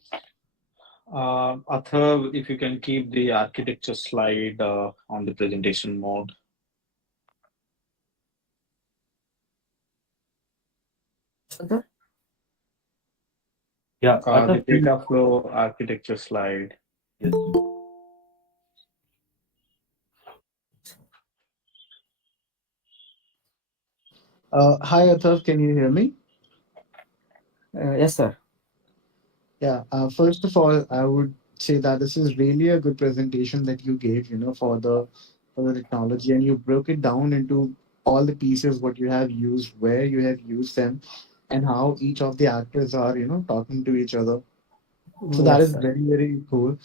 Athav, if you can keep the architecture slide on the presentation mode. Okay. Yeah, The data flow architecture slide. yes. Hi, Athav, can you hear me? Yes, sir. Yeah, first of all, I would say that this is really a good presentation that you gave, for the technology, and you broke it down into all the pieces, what you have used, where you have used them, and how each of the actors are, talking to each other. So that Yes, is sir. very, very cool.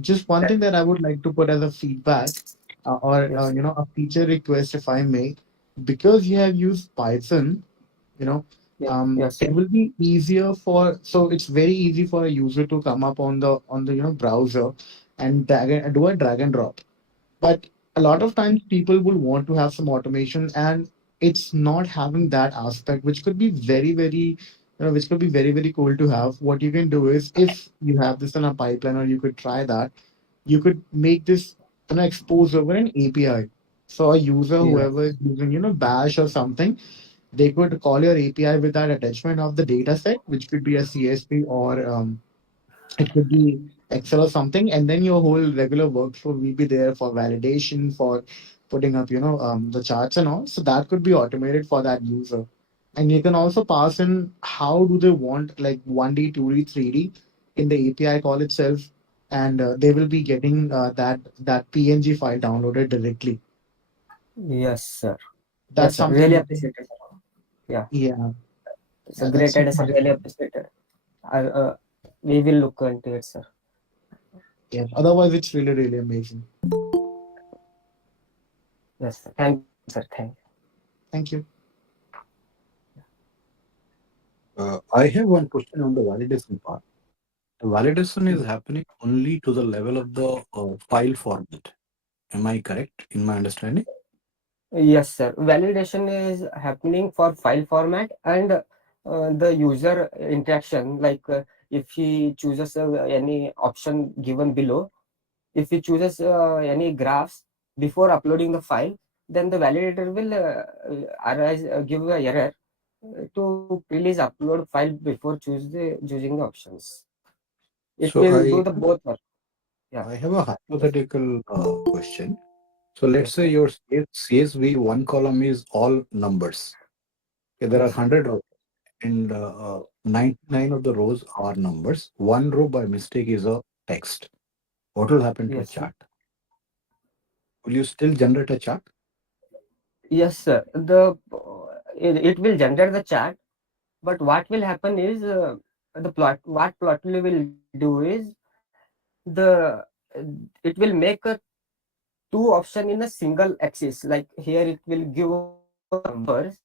Just one thing that I would like to put as a feedback, or Yes, sir. a feature request, if I may, because you have used Python, you know Yes, it sir. will be easier for, so it's very easy for a user to come up on the browser and do a drag and drop. But a lot of times people will want to have some automation, and it's not having that aspect, which could be very, very which could be very, very cool to have. What you can do is, if you have this in a pipeline, or you could try that, you could make this expose over an API. So a user, Yes. whoever is using bash or something, they could call your API with that attachment of the data set, which could be a CSV, or it could be Excel or something, and then your whole regular workflow will be there for validation, for putting up, the charts and all. So that could be automated for that user. And you can also pass in how do they want, like 1D, 2D, 3D in the API call itself, and they will be getting that PNG file downloaded directly. Yes, sir. That's Yes, sir. something Really that, appreciated. Yeah, yeah, it's a yeah, that's great idea, sir. something. Really appreciated. We will look into it, sir. Yeah. Otherwise, it's really, really amazing. Yes, sir. Thank you, sir. Thank you. Thank you. I have one question on the validation part. The validation is happening only to the level of the file format. Am I correct in my understanding? Yes, sir. Validation is happening for file format and the user interaction. Like if he chooses any option given below, if he chooses any graphs before uploading the file, then the validator will give a error to please upload file before choosing the options. It So will do the both work. Yeah. I have a hypothetical question. So let's Yes, say sir. your CSV one column is all numbers. Okay, there are Yes, sir. 100 rows, and 99 of the rows are numbers. One row by mistake is a text. What will happen to a Yes, sir. chart? Will you still generate a chart? Yes, sir. It will generate the chart, but what will happen is the plot. What Plotly will do is the it will make a two option in a single axis. Like here, it will give numbers,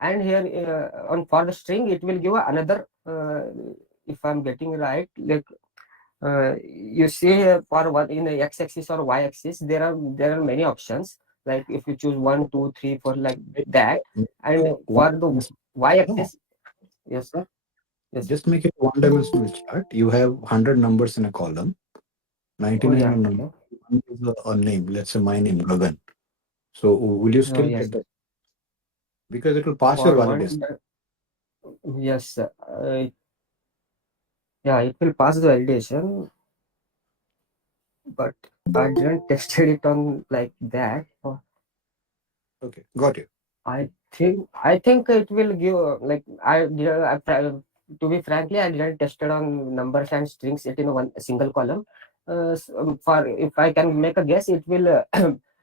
And here on for the string it will give another, if I'm getting right, like you see here for one in the x-axis or y-axis there are many options, like if you choose 1 2 3 4 like that. And One for the no, y-axis, yes sir, yes. just make it one-dimensional chart. You have 100 numbers in a column. Oh 99 yeah, are numbers. okay. One is a name. Let's say my name, Gagan. So will you Oh still yes, get that? Because it will pass your for validation. one, yes sir. Yeah, it will pass the validation, but I didn't tested it on like that. Okay, got you. I think it will give like to be frankly, I didn't tested on numbers and strings it in one single column. For if I can make a guess, it will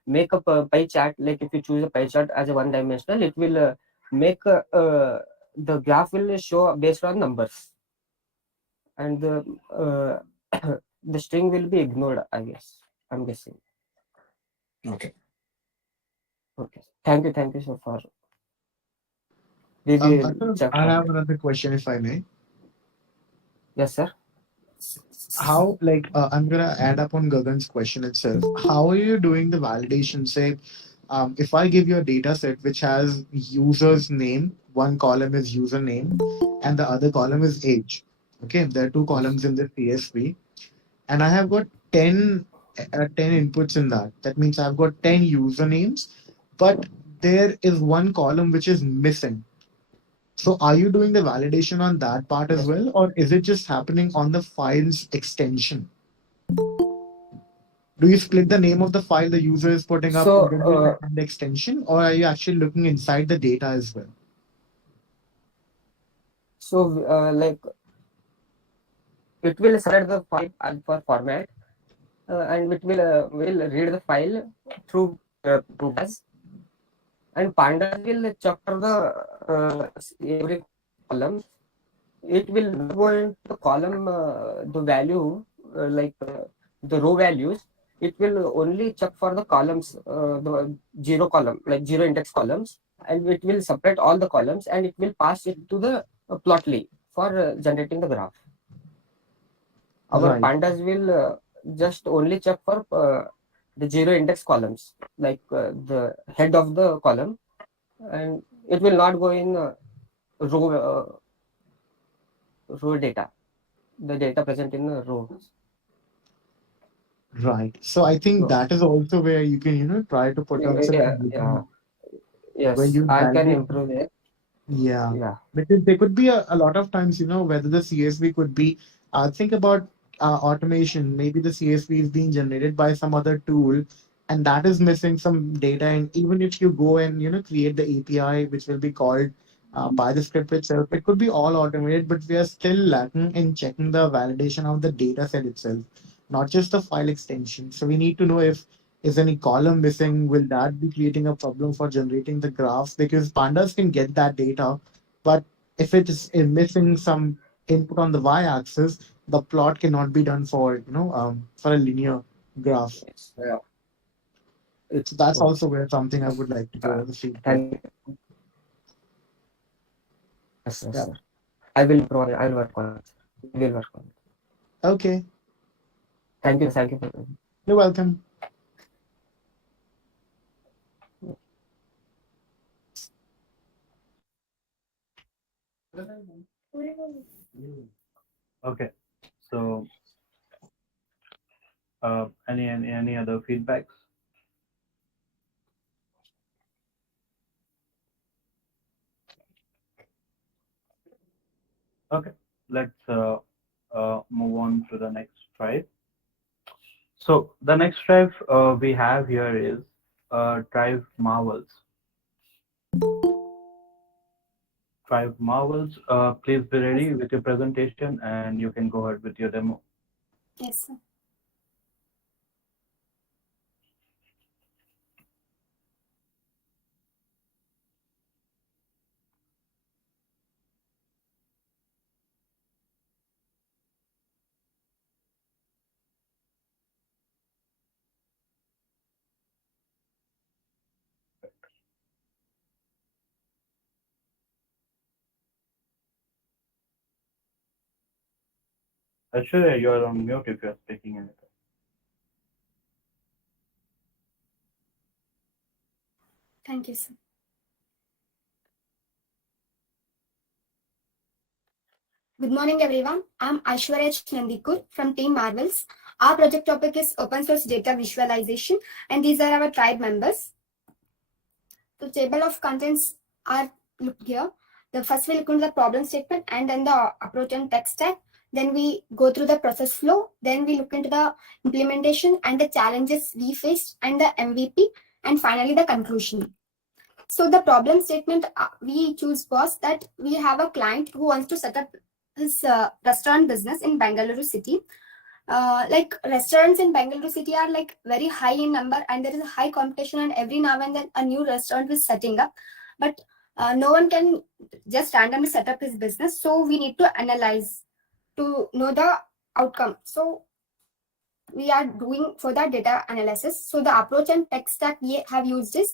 make up a pie chart. Like if you choose a pie chart as a one dimensional, it will make the graph will show based on numbers, and the string will be ignored. I guess I'm guessing. Okay. Okay. Thank you so far. We will Atul, check I for have it. another question if I may. Yes, sir. How, like, I'm gonna add up on Gagan's question itself. How are you doing the validation? Say, if I give you a data set which has user's name, one column is username, and the other column is age. Okay, there are two Yes. columns in the CSV, and I have got 10 inputs in that. That means I've got 10 usernames, but there is one column which is missing. So are you doing the validation on that part as Yes. well, or is it just happening on the file's extension? Do you split the name of the file the user is putting up So, and then you add the extension, or are you actually looking inside the data as well? like it will select the file as per format, and it will read the file through pandas, and pandas will check for the every column. It will not go into the column the value, the row values. It will only check for the columns, the zero column, like zero index columns, and it will separate all the columns and it will pass it to the plotly for generating the graph. Our Right, pandas will just only check for the zero index columns, like the head of the column, and it will not go in row row data, the data present in the rows. right. So I think So that is also where you can, try to put on some yeah, yeah, when yes, you I can validate. improve it. Yeah, Yeah, because there could be a lot of times, whether the CSV could be, think about automation. Maybe the CSV is being generated by some other tool and that is missing some data. And even if you go and, create the API, which will be called by the script itself, it could be all automated, but we are still lacking in checking the validation of the data set itself, not just the file extension. So we need to know if is any column missing? Will that be creating a problem for generating the graphs? Because pandas can get that data, but if it is missing some input on the y-axis, the plot cannot be done for for a linear graph. yeah, it, So that's okay. also where something I would like to go Uh, over the feedback. thank you. Yes, yes, Yeah. sir. I will improve it. I will work on it. We will work on it. Okay. Thank you for You're welcome. Okay. So, any other feedbacks? Okay. Let's move on to the next tribe. So the next tribe we have here is tribe Marvels. Tribe Marvels. Please be ready with your presentation, and you can go ahead with your demo. Yes, sir. Ashwarya, you are on mute if you are speaking anything. Thank you, sir. Good morning, everyone. I'm Aishwarya Nandikur from Team Marvels. Our project topic is open source data visualization, and these are our tribe members. The table of contents are looked here. The first we look into the problem statement and then the approach and tech stack. Then we go through the process flow. Then we look into the implementation and the challenges we faced and the MVP, and finally the conclusion. So the problem statement we choose was that we have a client who wants to set up his restaurant business in Bengaluru city. Like restaurants in Bengaluru city are like very high in number, and there is a high competition, and every now and then a new restaurant is setting up, but no one can just randomly set up his business. So we need to analyze to know the outcome. So we are doing for that data analysis. So the approach and tech stack we have used is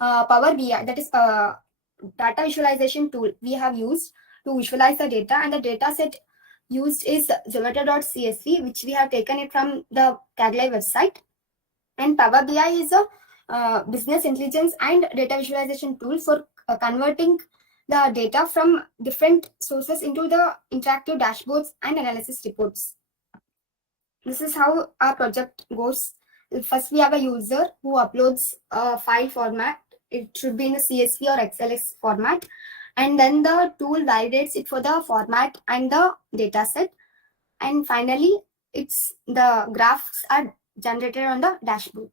Power BI, that is data visualization tool we have used to visualize the data, and the data set used is zomato.csv, which we have taken it from the Kaggle website. And Power BI is a business intelligence and data visualization tool for converting the data from different sources into the interactive dashboards and analysis reports. This is how our project goes. First, we have a user who uploads a file format. It should be in a CSV or XLS format. And then the tool validates it for the format and the data set. And finally, the graphs are generated on the dashboard.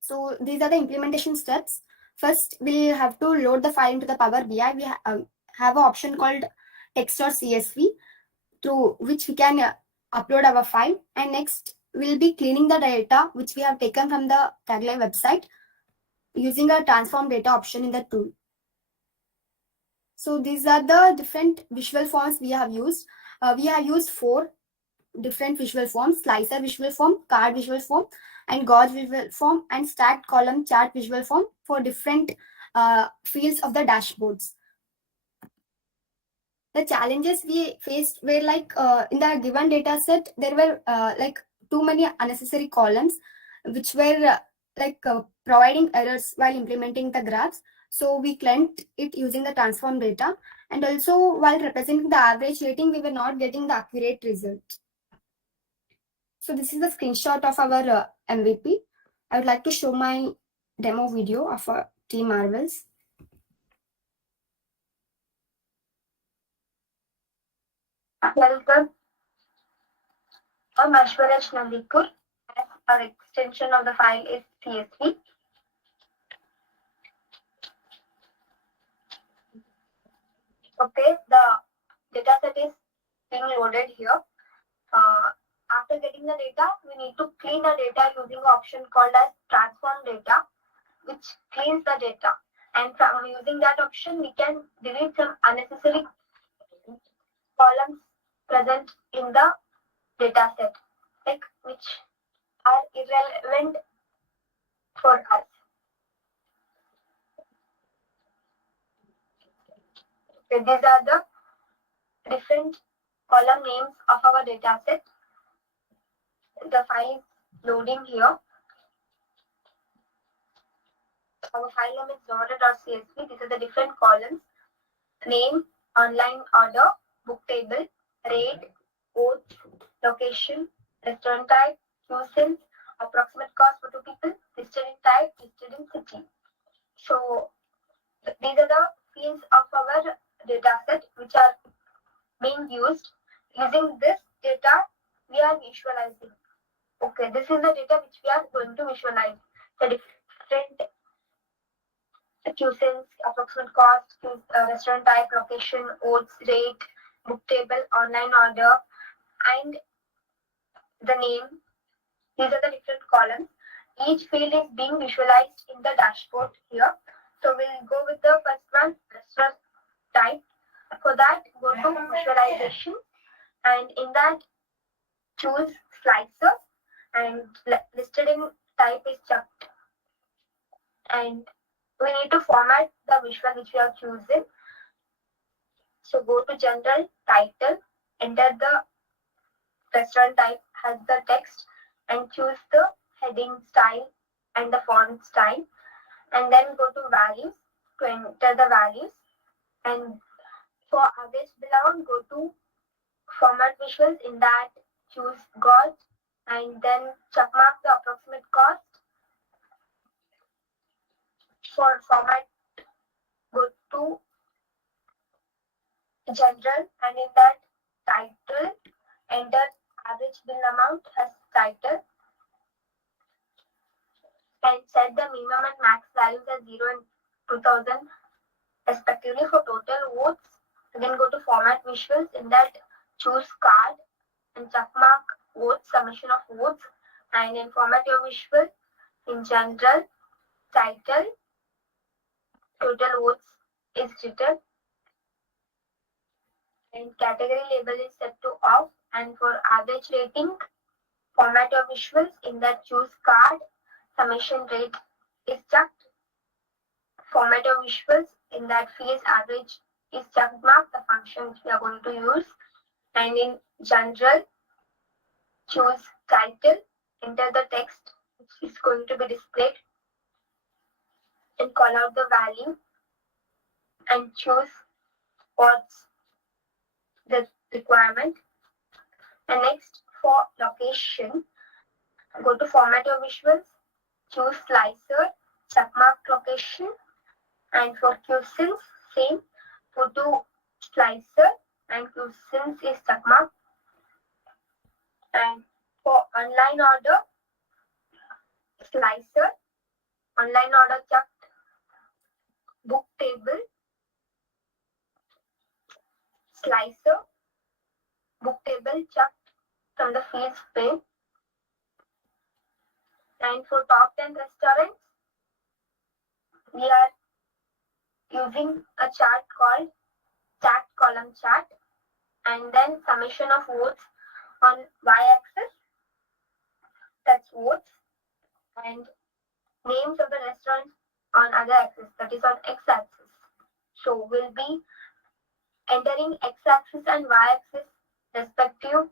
So these are the implementation steps. First, we have to load the file into the Power BI. We have an option called text or CSV, through which we can upload our file. And next, we'll be cleaning the data which we have taken from the Kaggle website using a transform data option in the tool. So these are the different visual forms we have used. We have used 4 different visual forms: slicer visual form, card visual form, and gauge visual form, and stacked column chart visual form for different fields of the dashboards. The challenges we faced were like in the given data set, there were like too many unnecessary columns, which were providing errors while implementing the graphs. So we cleansed it using the transform data. And also while representing the average rating, we were not getting the accurate result. So this is the screenshot of our MVP. I would like to show my demo video of Team Marvels. Welcome. I'm Aishwarya Nandikur. Our extension of the file is CSV. Okay, the data set is being loaded here. After getting the data, we need to clean the data using an option called as transform data, which cleans the data. And from using that option, we can delete some unnecessary columns present in the data set, like which are irrelevant for us. Okay, these are the different column names of our data set. The file is loading here. Our file name is zomato.csv. These are the different columns: name, online order, book table, rate, oath, location, restaurant type, cuisine, approximate cost for 2 people, listed in type, listed in city. So these are the fields of our data set which are being used. Using this data, we are visualizing. Okay, this is the data which we are going to visualize. The different cuisines, approximate cost, restaurant type, location, oaths, rate, book table, online order, and the name. These are the different columns. Each field is being visualized in the dashboard here. So we'll go with the first one, restaurant type. For that, go to visualization, and in that, choose slicer, and listed in type is checked. And we need to format the visual which we are choosing. So go to general, title, enter the restaurant type has the text and choose the heading style and the font style, and then go to values to enter the values, and for average belong go to format visuals. In that choose cost and then checkmark the approximate cost. For format go to general, and in that title enter average bill amount as title and set the minimum and max values as 0 and 2000 respectively for total votes. Again go to format visuals. In that choose card and checkmark votes, summation of votes, and in format your visual in general title total votes is written and category label is set to off, and for average rating format your visuals. In that choose card, summation rate is checked, format your visuals. In that fees average is checked mark, the function which we are going to use, and in general choose title, enter the text which is going to be displayed and call out the value and choose what's the requirement. And next for location, go to format your visuals, choose slicer, checkmark location, and for QSINs same, go to slicer and QSINs is checkmark. And for online order, slicer, online order checked, book table, slicer, book table checked from the fields pane. And for top 10 restaurants, we are using a chart called chart column chart, and then summation of votes on y-axis, that's votes, and names of the restaurants on other axis, that is on x-axis. So we'll be entering x-axis and y-axis respective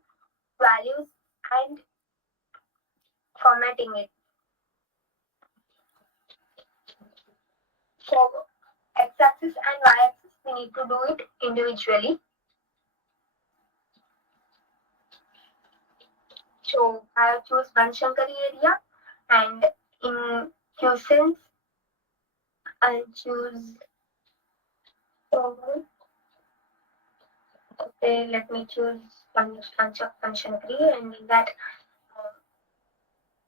values and formatting it. For x-axis and y-axis, we need to do it individually. So I have choose Banshankari area, and in QSINs I'll choose okay, let me choose Banshankari, and in that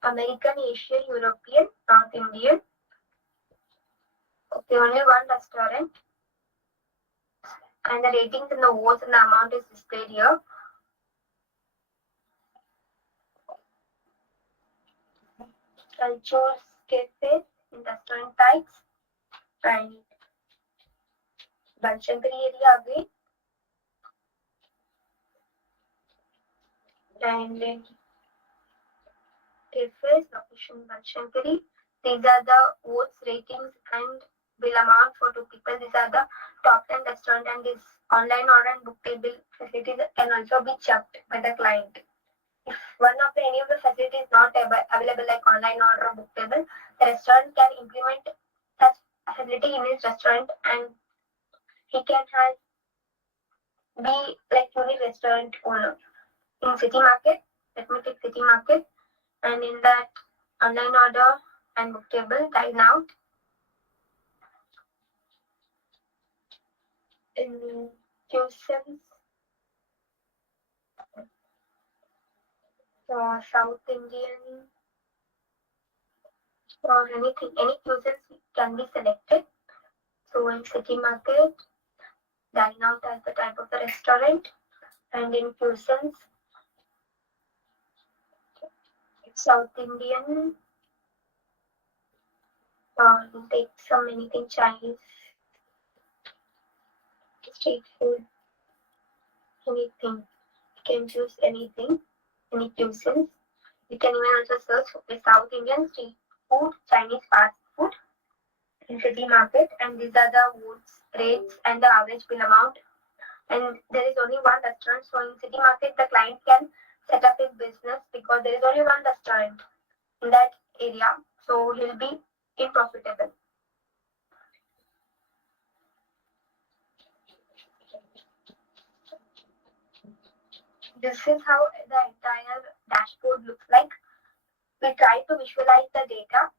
American, Asian, European, North Indian. Okay, only one restaurant, and the ratings and the votes and the amount is displayed here. I'll choose cafes in restaurant types and Banshankari area again, and then cafes location Banshankari. These are the votes, ratings, and bill amount for 2 people. These are the top 10 restaurant, and this online order and book table facilities can also be checked by the client. If one of any of the facilities is not available, like online order or book table, the restaurant can implement such facility in his restaurant, and he can be like unique restaurant owner. In city market, let me take city market, and in that online order and book table, dine out. In QSINs, for South Indian or anything, any QSINs can be selected. So in city market, dine out as the type of the restaurant, and in QSINs, South Indian, we'll take some anything Chinese, street food, anything. You can choose anything, any cuisines. You can even also search for South Indian street food, Chinese fast food in city market, and these are the votes, rates, and the average bill amount. And there is only one restaurant, so in city market, the client can set up there is only one restaurant in that area, so he'll be unprofitable. This is how the entire dashboard looks like. We try to visualize the data.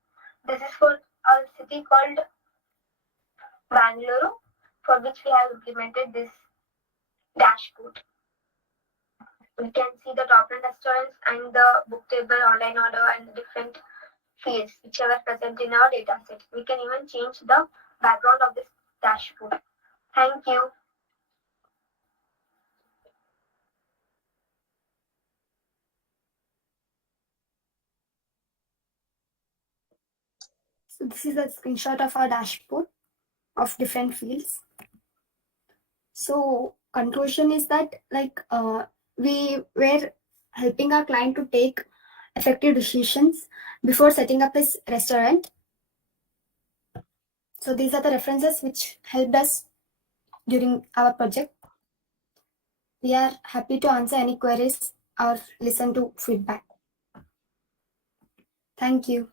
This is for a city called Bangalore, for which we have implemented this dashboard. We can see the top 10 restaurants and the book table, online order, and the different fields which are present in our data set. We can even change the background of this dashboard. Thank you. So this is a screenshot of our dashboard of different fields. So conclusion is that we were helping our client to take effective decisions before setting up his restaurant. So these are the references which helped us during our project. We are happy to answer any queries or listen to feedback. Thank you.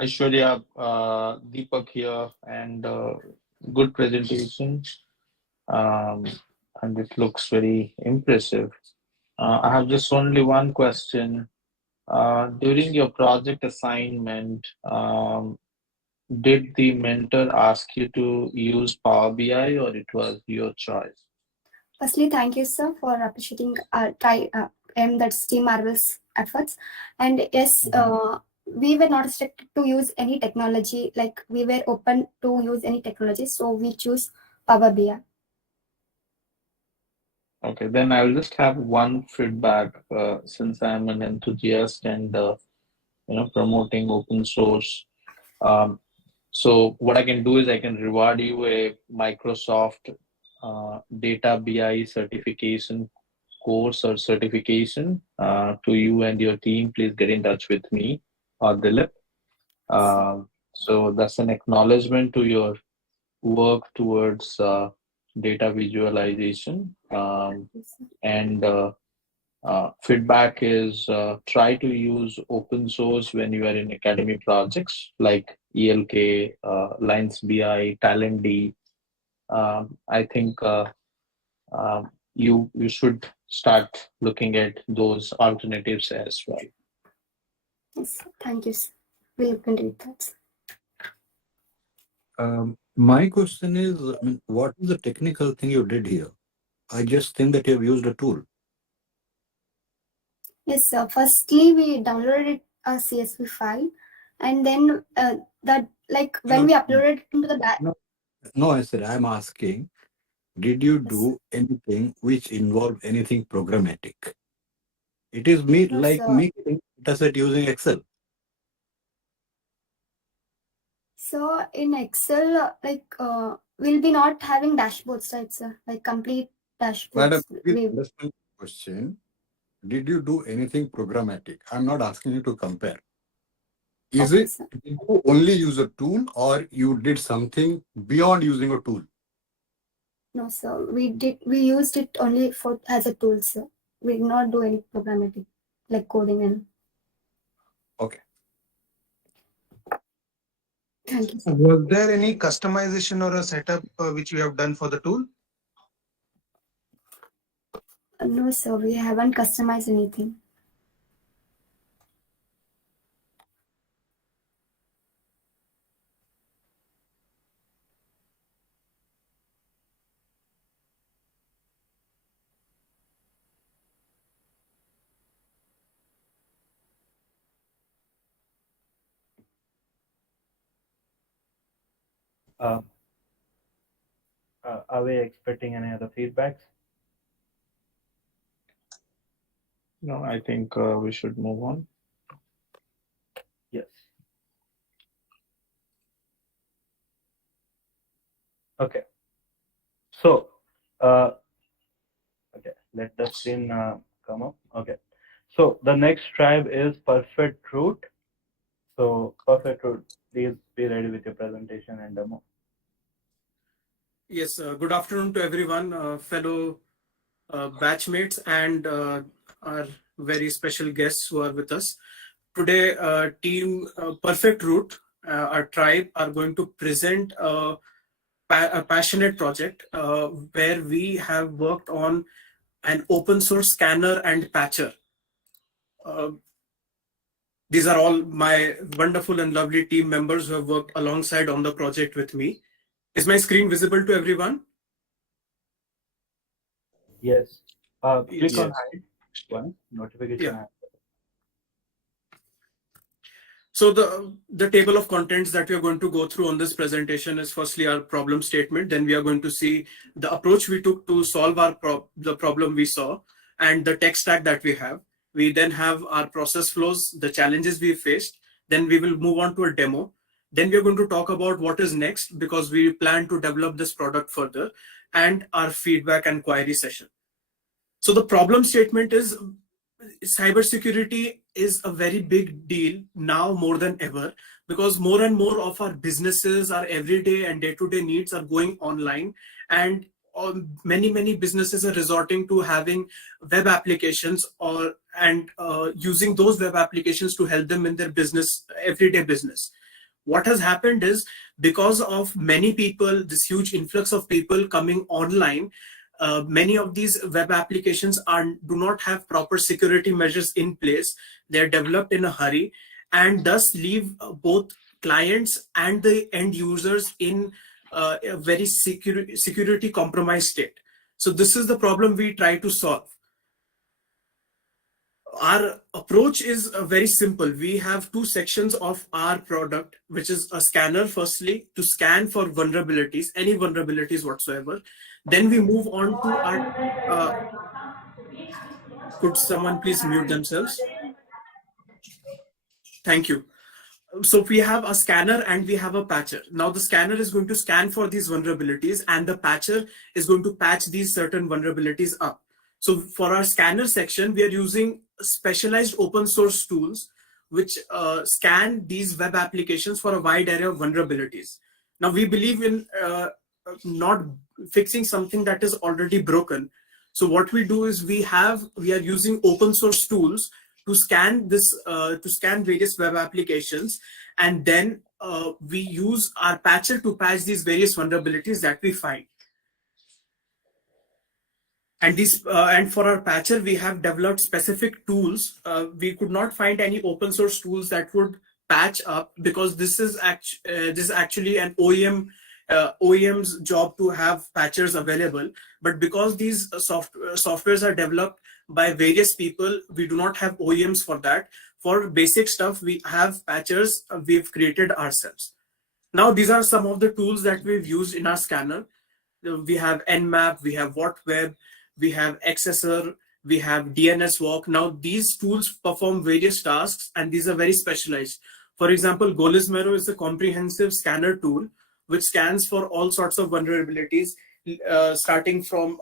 Aishwarya, Deepak here, and good presentation. And it looks very impressive. I have just only one question. During your project assignment, did the mentor ask you to use Power BI or it was your choice? Firstly, thank you, sir, for appreciating our that's Team Marvel's efforts. And yes, we were not restricted to use any technology. Like we were open to use any technology, so we choose Power BI. Okay, then I'll just have one feedback since I'm an enthusiast and promoting open source. So what I can do is I can reward you a Microsoft Data BI certification course or certification to you and your team. Please get in touch with me or Dilip. So that's an acknowledgement to your work towards data visualization. And feedback is try to use open source when you are in academy projects like ELK, Lines BI, Talent D. I think you should start looking at those alternatives as well. Yes, thank you, sir. We'll look into that. My question is, what is the technical thing you did here? I just think that you have used a tool. Yes, sir. Firstly, we downloaded a CSV file, and then when we uploaded it into the back. No, I said I'm asking, did you do anything which involved anything programmatic? It is me No, like sir. me getting data set using Excel. So in Excel, we'll be not having dashboards, right, sir? Like complete dashboards. Madam, please understand the question. Did you do anything programmatic? I'm not asking you to compare. Is Okay, it sir. did you only use a tool or you did something beyond using a tool? No, sir. We used it only as a tool, sir. We did not do any programmatic, like coding and. Okay. Thank you. Was there any customization or a setup which you have done for the tool? No, sir. We haven't customized anything. Are we expecting any other feedbacks? No, I think we should move on. Yes. Okay. So, okay, let the screen come up. Okay. So the next tribe is Perfect Root. So Perfect Root, please be ready with your presentation and demo. Yes, good afternoon to everyone, fellow batchmates and our very special guests who are with us. Today, team Perfect Route, our tribe, are going to present a passionate project where we have worked on an open source scanner and patcher. These are all my wonderful and lovely team members who have worked alongside on the project with me. Is my screen visible to everyone? Yes. Click Yes. on hide one notification. Yeah. So the table of contents that we are going to go through on this presentation is firstly our problem statement. Then we are going to see the approach we took to solve the problem we saw and the tech stack that we have. We then have our process flows, the challenges we faced. Then we will move on to a demo. Then we are going to talk about what is next because we plan to develop this product further and our feedback and query session. So the problem statement is cybersecurity is a very big deal now more than ever because more and more of our businesses, our everyday and day-to-day needs are going online, and many businesses are resorting to having web applications and using those web applications to help them in their business, everyday business. What has happened is because of many people, this huge influx of people coming online, many of these web applications do not have proper security measures in place. They're developed in a hurry and thus leave both clients and the end users in a very security compromised state. So this is the problem we try to solve. Our approach is very simple. We have two sections of our product, which is a scanner, firstly, to scan for vulnerabilities, any vulnerabilities whatsoever. Then we move on to our, could someone please mute themselves? Thank you. So we have a scanner and we have a patcher. Now the scanner is going to scan for these vulnerabilities and the patcher is going to patch these certain vulnerabilities up. So for our scanner section, we are using specialized open source tools which scan these web applications for a wide array of vulnerabilities. Now we believe in not fixing something that is already broken. So what we do is we are using open source tools to scan various web applications, and then we use our patcher to patch these various vulnerabilities that we find. And for our patcher, we have developed specific tools. We could not find any open source tools that would patch up because this is actually an OEM's job to have patchers available. But because these softwares are developed by various people, we do not have OEMs for that. For basic stuff, we have patchers we've created ourselves. Now, these are some of the tools that we've used in our scanner. We have Nmap, we have WhatWeb, we have Accessor, we have DNS Walk. Now, these tools perform various tasks, and these are very specialized. For example, Golismero is a comprehensive scanner tool which scans for all sorts of vulnerabilities, starting from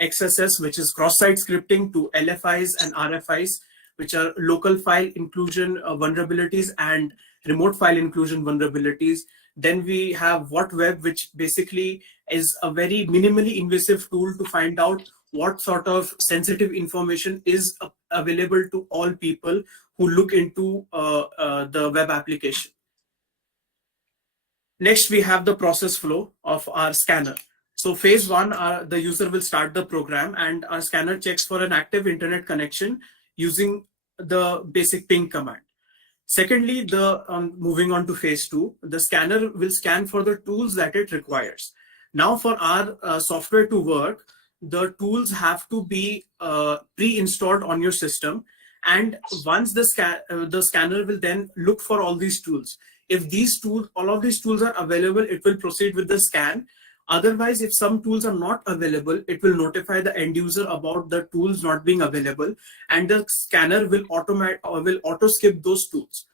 XSS, which is cross-site scripting, to LFIs and RFIs, which are local file inclusion vulnerabilities and remote file inclusion vulnerabilities. Then we have WhatWeb, which basically is a very minimally invasive tool to find out what sort of sensitive information is available to all people who look into the web application. Next, we have the process flow of our scanner. So phase one, the user will start the program and our scanner checks for an active internet connection using the basic ping command. Secondly, moving on to phase two, the scanner will scan for the tools that it requires. Now for our software to work, the tools have to be pre-installed on your system. And once the scanner will then look for all these tools. If all of these tools are available, it will proceed with the scan. Otherwise, if some tools are not available, it will notify the end user about the tools not being available, and the scanner will auto skip those tools.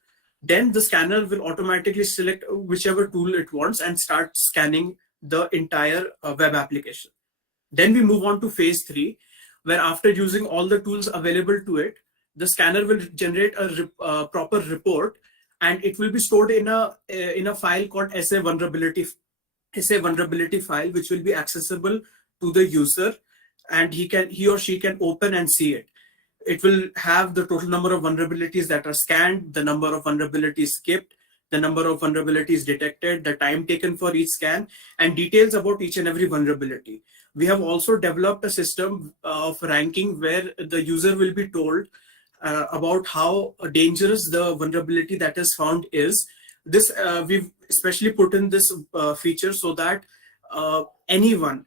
Then the scanner will automatically select whichever tool it wants and start scanning the entire web application. Then we move on to phase three, where after using all the tools available to it, the scanner will generate a proper report, and it will be stored in a file called SA vulnerability file, which will be accessible to the user. and he or she can open and see it. It will have the total number of vulnerabilities that are scanned, the number of vulnerabilities skipped, the number of vulnerabilities detected, the time taken for each scan, and details about each and every vulnerability. We have also developed a system of ranking where the user will be told about how dangerous the vulnerability that is found is. This we've especially put in this feature so that anyone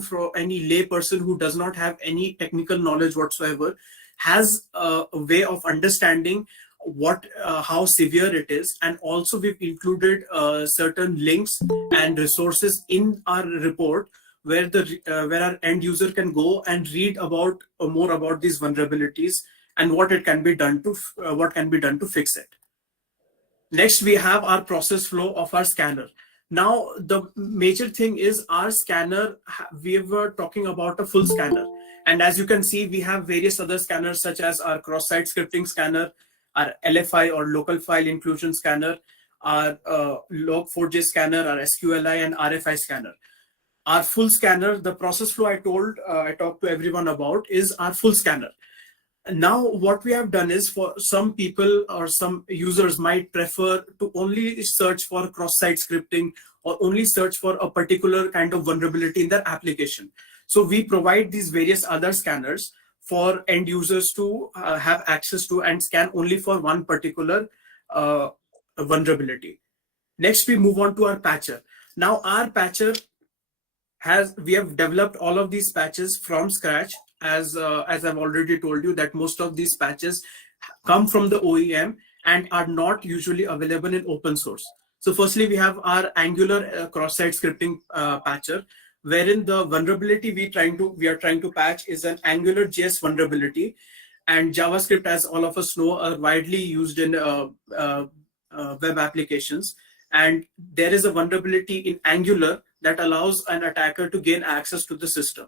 from any lay person who does not have any technical knowledge whatsoever has a way of understanding what how severe it is. And also we've included certain links and resources in our report where where our end user can go and read about more about these vulnerabilities and what can be done to fix it. Next, we have our process flow of our scanner. Now, the major thing is our scanner, we were talking about a full scanner. And as you can see, we have various other scanners such as our cross-site scripting scanner, our LFI or local file inclusion scanner, our Log4j scanner, our SQLI and RFI scanner. Our full scanner, the process flow I talked to everyone about is our full scanner. Now, what we have done is, for some people or some users might prefer to only search for cross-site scripting or only search for a particular kind of vulnerability in their application. So we provide these various other scanners for end users to have access to and scan only for one particular vulnerability. Next, we move on to our patcher. Now, our patcher we have developed all of these patches from scratch. As I've already told you, that most of these patches come from the OEM and are not usually available in open source. So firstly, we have our Angular cross-site scripting patcher, wherein the vulnerability we are trying to patch is an Angular JS vulnerability. And JavaScript, as all of us know, are widely used in web applications. And there is a vulnerability in Angular that allows an attacker to gain access to the system.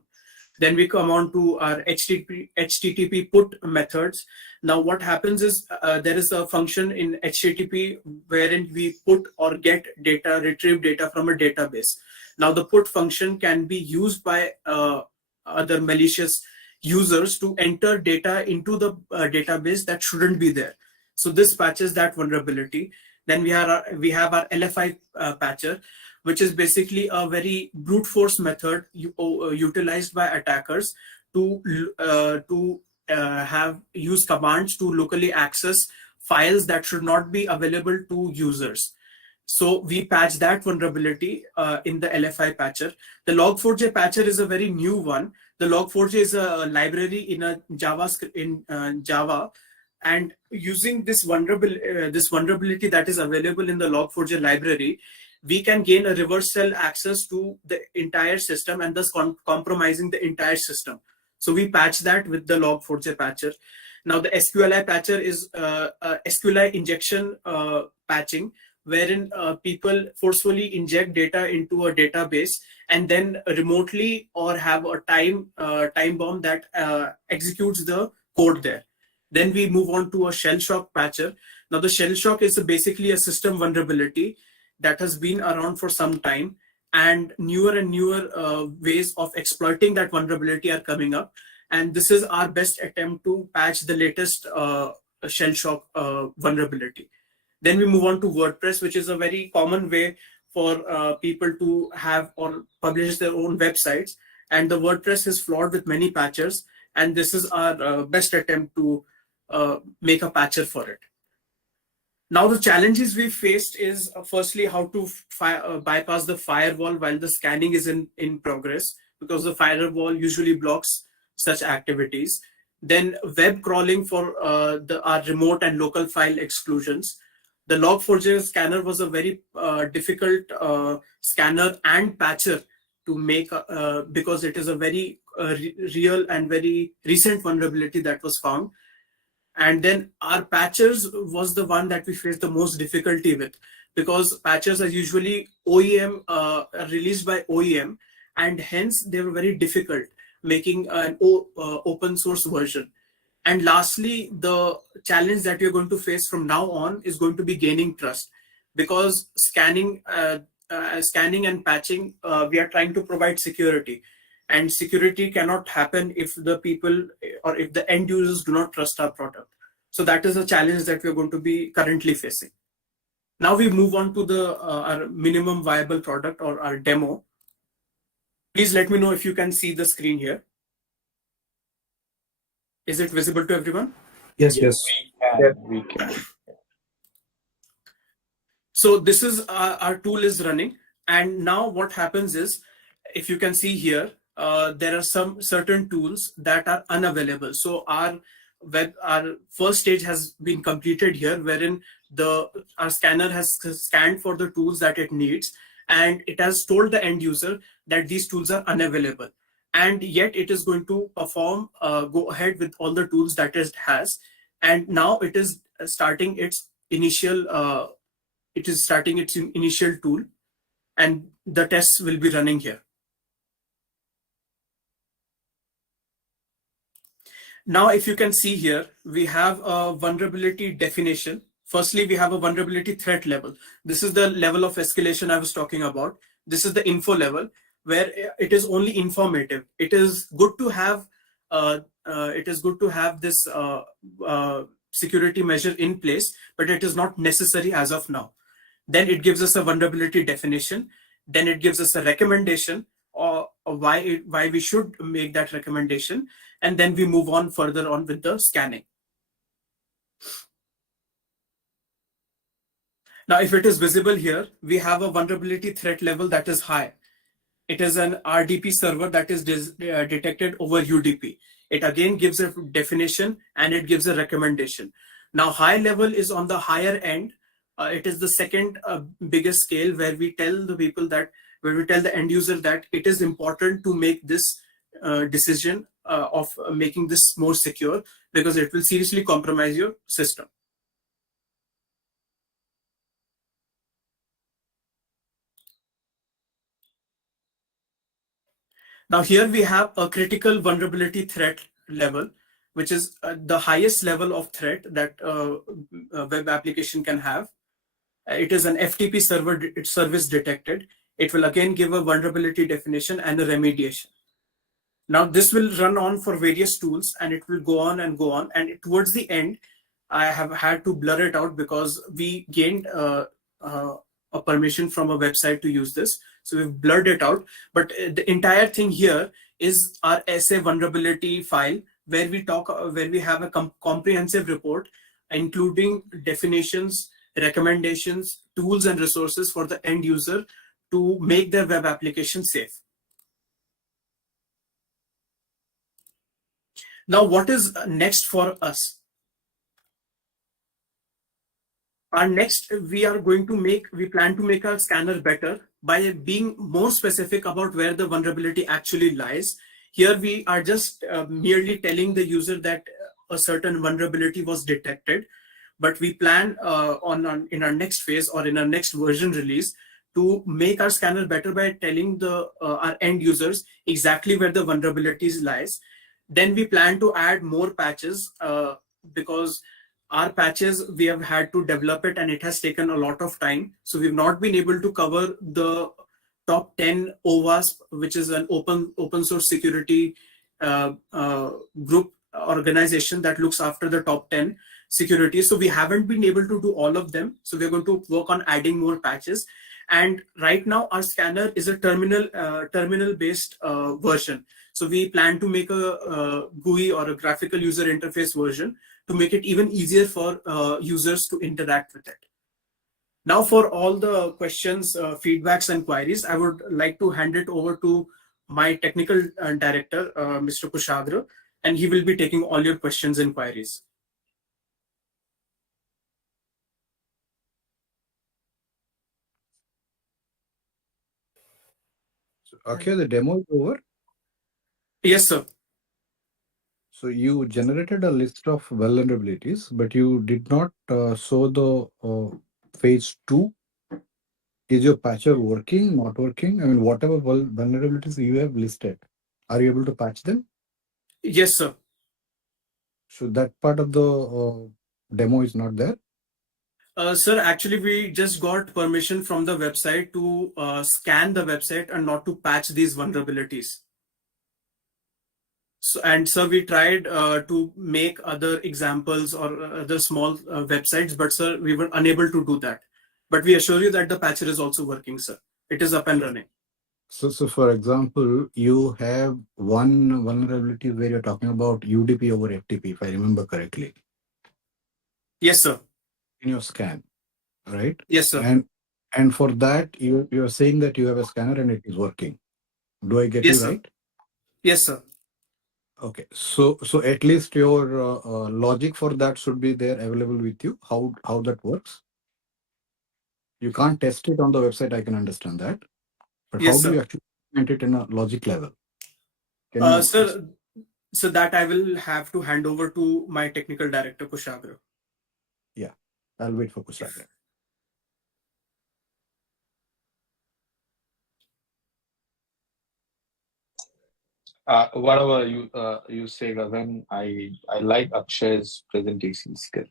Then we come on to our HTTP put methods. Now what happens is there is a function in HTTP wherein we put or get data, retrieve data from a database. Now the put function can be used by other malicious users to enter data into the database that shouldn't be there. So this patches that vulnerability. Then we have our LFI patcher, which is basically a very brute force method utilized by attackers to use commands to locally access files that should not be available to users. So we patch that vulnerability in the LFI patcher. The Log4j patcher is a very new one. The Log4j is a library in a Java. And using this vulnerability that is available in the Log4j library, we can gain a reverse shell access to the entire system and thus compromising the entire system. So we patch that with the Log4j patcher. Now the SQLI patcher is SQLI injection patching, wherein people forcefully inject data into a database and then remotely or have a time bomb that executes the code there. Then we move on to a shell shock patcher. Now the shell shock is basically a system vulnerability that has been around for some time, and newer ways of exploiting that vulnerability are coming up. And this is our best attempt to patch the latest shell shock vulnerability. Then we move on to WordPress, which is a very common way for people to have or publish their own websites. And the WordPress is flawed with many patchers. And this is our best attempt to make a patcher for it. Now, the challenges we faced is firstly how to bypass the firewall while the scanning is in progress, because the firewall usually blocks such activities. Then web crawling for our remote and local file exclusions. The Log4j scanner was a very difficult scanner and patcher to make because it is a very real and very recent vulnerability that was found. And then our patchers was the one that we faced the most difficulty with, because patchers are usually OEM released by OEM, and hence they were very difficult making an open source version. And lastly, the challenge that we're going to face from now on is going to be gaining trust, because scanning and patching, we are trying to provide security. and security cannot happen if the people or if the end users do not trust our product. So that is a challenge that we're going to be currently facing. Now we move on to the our minimum viable product or our demo. Please let me know if you can see the screen here. Is it visible to everyone? Yes, Yes, we can. So this is our tool is running, and now what happens is, if you can see here, there are some certain tools that are unavailable. So our first stage has been completed here, wherein our scanner has scanned for the tools that it needs, and it has told the end user that these tools are unavailable, and yet it is going to perform go ahead with all the tools that it has, and now it is starting its initial tool, and the tests will be running here. Now, if you can see here, we have a vulnerability definition. Firstly, we have a vulnerability threat level. This is the level of escalation I was talking about. This is the info level, where it is only informative. It is good to have this security measure in place, but it is not necessary as of now. Then it gives us a vulnerability definition. Then it gives us a recommendation or why we should make that recommendation. And then we move on further on with the scanning. Now, if it is visible here, we have a vulnerability threat level that is high. It is an RDP server that is detected over UDP. It again gives a definition and it gives a recommendation. Now, high level is on the higher end. It is the second biggest scale where we tell the end user that it is important to make this decision of making this more secure, because it will seriously compromise your system. Now here we have a critical vulnerability threat level, which is the highest level of threat that a web application can have. It is an FTP service detected. It will again give a vulnerability definition and a remediation. Now this will run on for various tools, and it will go on and go on. And towards the end, I have had to blur it out because we gained a permission from a website to use this. So we've blurred it out. But the entire thing here is our SA vulnerability file, where we have a comprehensive report, including definitions, recommendations, tools, and resources for the end user to make their web application safe. Now, what is next for us? We plan to make our scanner better by being more specific about where the vulnerability actually lies. Here we are just merely telling the user that a certain vulnerability was detected, but we plan in our next phase or in our next version release to make our scanner better by telling our end users exactly where the vulnerabilities lies. Then we plan to add more patches because our patches, we have had to develop it and it has taken a lot of time. So we've not been able to cover the top 10 OWASP, which is an open source security group organization that looks after the top 10 security. So we haven't been able to do all of them. So we're going to work on adding more patches. And right now our scanner is a terminal based version. So we plan to make a GUI or a graphical user interface version to make it even easier for users to interact with it. Now, for all the questions, feedbacks, and queries, I would like to hand it over to my technical director, Mr. Kushagra, and he will be taking all your questions and queries. So, Akhil, the demo is over. Yes, sir. So you generated a list of vulnerabilities, but you did not show the phase 2. Is your patcher working, not working? I mean, whatever vulnerabilities you have listed, are you able to patch them? Yes, sir. So that part of the demo is not there? Sir, actually, we just got permission from the website to scan the website and not to patch these vulnerabilities. So, and sir, we tried to make other examples or other small websites, but sir, we were unable to do that. But we assure you that the patcher is also working, sir. It is up and running. So for example, you have one vulnerability where you're talking about UDP over FTP, if I remember correctly, Yes, sir. in your scan, right? Yes, sir. And for that, you're saying that you have a scanner and it is working. Do I get Yes, you sir. right? Yes, sir. Okay. So at least your logic for that should be there available with you. How that works? You can't test it on the website. I can understand that, but how Yes, do you sir. actually implement it in a logic level? Can you? Sir, so that I will have to hand over to my technical director, Kushagra. Yeah, I'll wait for Kushagra. Whatever you say, Ravan, I like Akshay's presentation skill.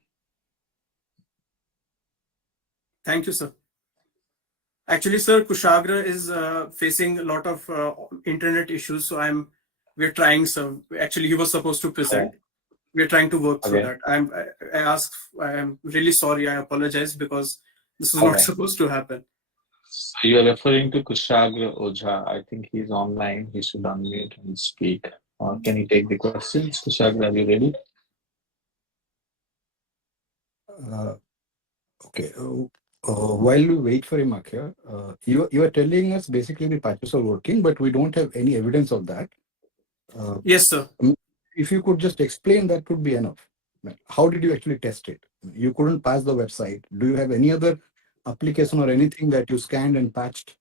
Thank you, sir. Actually, sir, Kushagra is facing a lot of internet issues, so we're trying, sir. Actually, he was supposed to present. Okay. We're trying to work through Okay. that. I am really sorry. I apologize because this was not Okay. supposed to happen. So you're referring to Kushagra Ojha. I think he's online. He should unmute and speak. Can you take the questions? Kushagra, are you ready? Okay. While we wait for him, Akhya, you are telling us basically the patches are working, but we don't have any evidence of that. Yes, sir. If you could just explain, that would be enough. How did you actually test it? You couldn't pass the website. Do you have any other application or anything that you scanned and patched?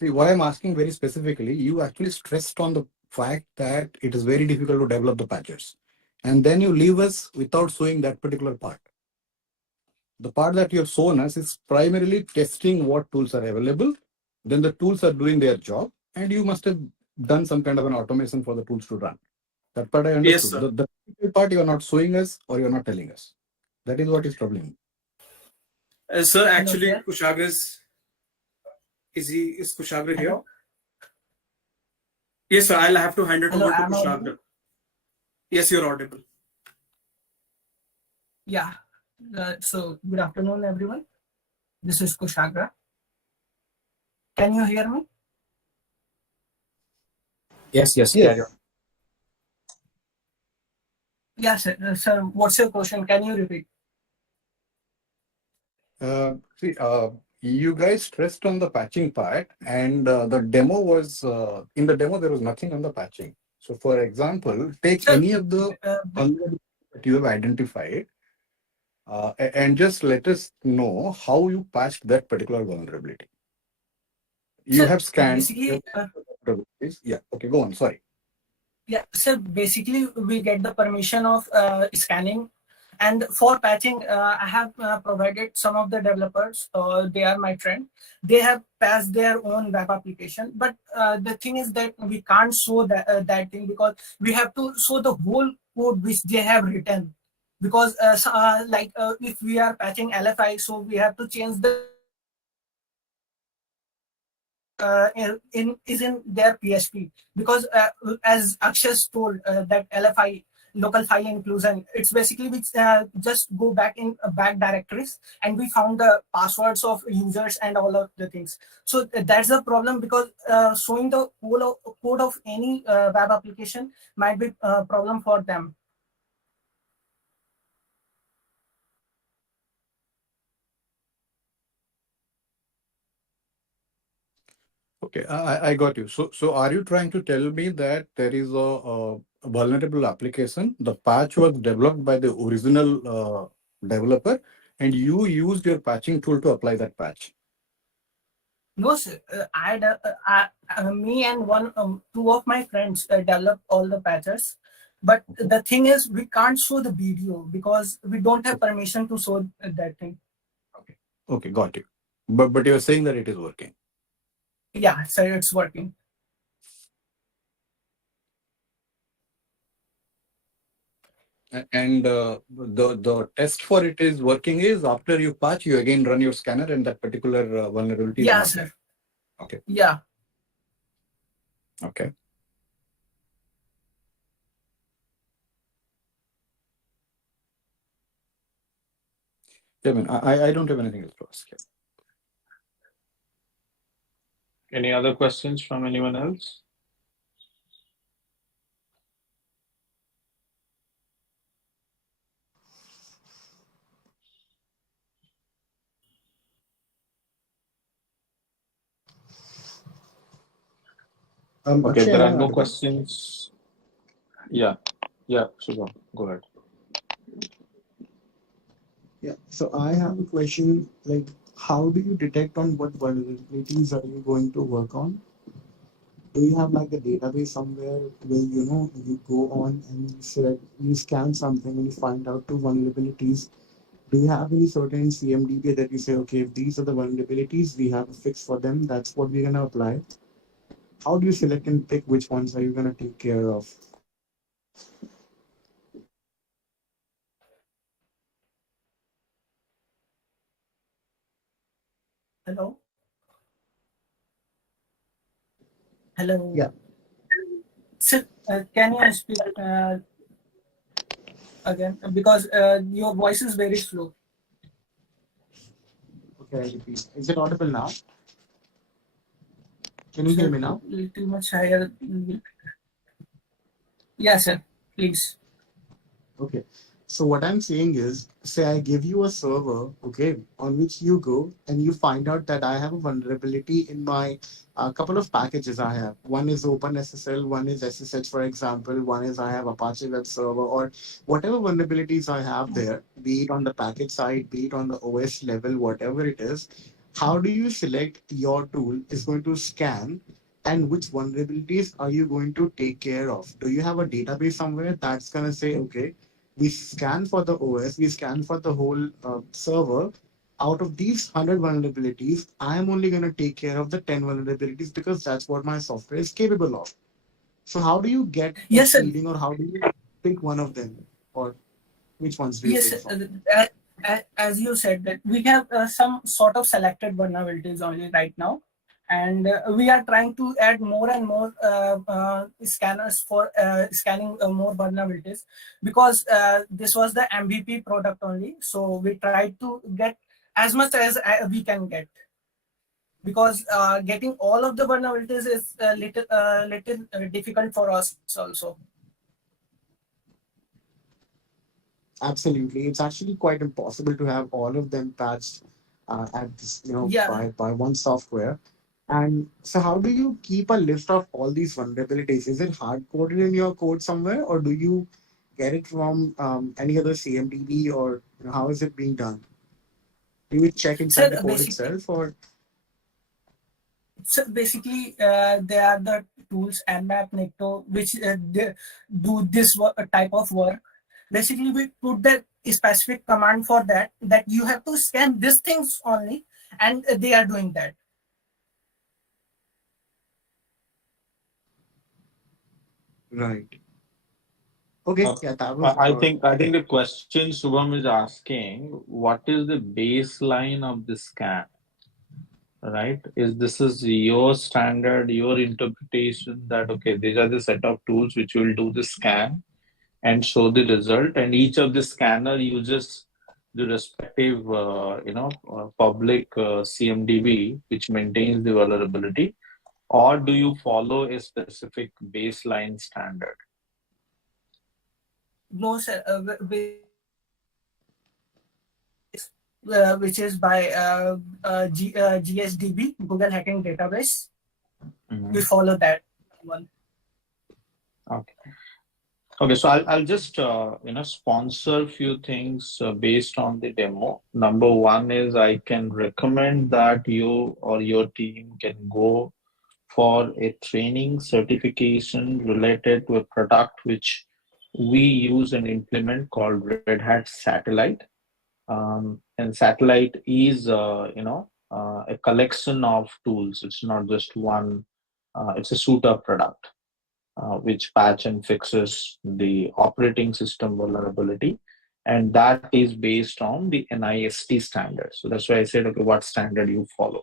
See, why I'm asking very specifically, you actually stressed on the fact that it is very difficult to develop the patches. And then you leave us without showing that particular part. The part that you have shown us is primarily testing what tools are available. Then the tools are doing their job, and you must have done some kind of an automation for the tools to run. That part I Yes, understood. sir. The part you are not showing us or you are not telling us. That is what is troubling. Sir, actually, Kushagra is Kushagra here? Yes, sir. I'll have to hand it over to Kushagra. Yes, you're audible. Yeah. So good afternoon, everyone. This is Kushagra. Can you hear me? Yes. Yes. Yes, sir. What's your question? Can you repeat? See, you guys stressed on the patching part, and the demo was in the demo there was nothing on the patching. So, for example, take any of the vulnerabilities that you have identified, and just let us know how you patched that particular vulnerability. You have scanned. Basically, yeah. Okay, go on. Sorry. Yeah, so basically we get the permission of scanning, and for patching I have provided some of the developers, they are my friend, they have patched their own web application, but the thing is that we can't show that thing because we have to show the whole code which they have written, because if we are patching LFI, so we have to change the in their PHP, because as Akshay told, that LFI, local file inclusion, it's basically we just go back in back directories and we found the passwords of users and all of the things. So that's the problem, because showing the whole code of any web application might be a problem for them. Okay, I got you. So are you trying to tell me that there is a vulnerable application? The patch was developed by the original developer, and you used your patching tool to apply that patch? No, sir. Me and two of my friends developed all the patches. But the thing is, we can't show the video because we don't have permission to show that thing. Okay, got you. But you're saying that it is working. Yeah, so it's working. And the test for it is working is after you patch, you again run your scanner, and that particular vulnerability is Yeah, not sir. there. Okay. Yeah. Okay. I mean, I don't have anything else to ask. Yeah. Any other questions from anyone else? Okay, Akshay, there am are I no audible? questions. Yeah, yeah, Shubham, go ahead. Yeah. So I have a question like, how do you detect on what vulnerabilities are you going to work on? Do you have like a database somewhere where you go on and you select, you scan something and you find out two vulnerabilities? Do you have any certain CMDB that you say, okay, if these are the vulnerabilities, we have a fix for them, that's what we're gonna apply? How do you select and pick which ones are you gonna take care of? Hello. Hello. Yeah. Sir, can you speak again? Because your voice is very slow. Okay, I repeat. Is it audible now? Can you hear Sir, me now? little much higher. Yeah, sir. Please. Okay. So what I'm saying is, say I give you a server, okay, on which you go and you find out that I have a vulnerability in my couple of packages I have. One is OpenSSL, one is SSH, for example, one is I have Apache Web Server, or whatever vulnerabilities I have there, be it on the package side, be it on the OS level, whatever it is. How do you select your tool is going to scan and which vulnerabilities are you going to take care of? Do you have a database somewhere that's going to say, okay, we scan for the OS, we scan for the whole server. Out of these 100 vulnerabilities, I am only going to take care of the 10 vulnerabilities because that's what my software is capable of. So, how do you get a Yes, sir. feeling or how do you pick one of them? Or which ones do you Yes, pick from? as you said that we have some sort of selected vulnerabilities only right now, and we are trying to add more and more scanners for scanning more vulnerabilities, because this was the MVP product only. So we tried to get as much as we can get, because getting all of the vulnerabilities is a little difficult for us also. Absolutely. It's actually quite impossible to have all of them patched at this, Yeah. by one software. And so how do you keep a list of all these vulnerabilities? Is it hard coded in your code somewhere, or do you get it from any other CMDB, or how is it being done? Do you check So inside the code basically, itself, or they are the tools Nmap, Necto, which they do this type of work. Basically, we put the specific command for that you have to scan these things only, and they are doing that. right? Okay, Uh, yeah, that was I think the question Shubham is asking, what is the baseline of the scan, right? Is this is your standard, your interpretation that okay, these are the set of tools which will do the scan and show the result, and each of the scanner uses the respective public CMDB which maintains the vulnerability, or do you follow a specific baseline standard? No, sir. Which is by GSDB, Google Hacking Database. Mhm. We follow that one. Okay. Okay, so I'll just sponsor a few things based on the demo. Number one is I can recommend that you or your team can go for a training certification related to a product which we use and implement called Red Hat Satellite. And Satellite is a collection of tools. It's not just one. It's a suite of product which patch and fixes the operating system vulnerability. And that is based on the NIST standard. So that's why I said, okay, what standard you follow,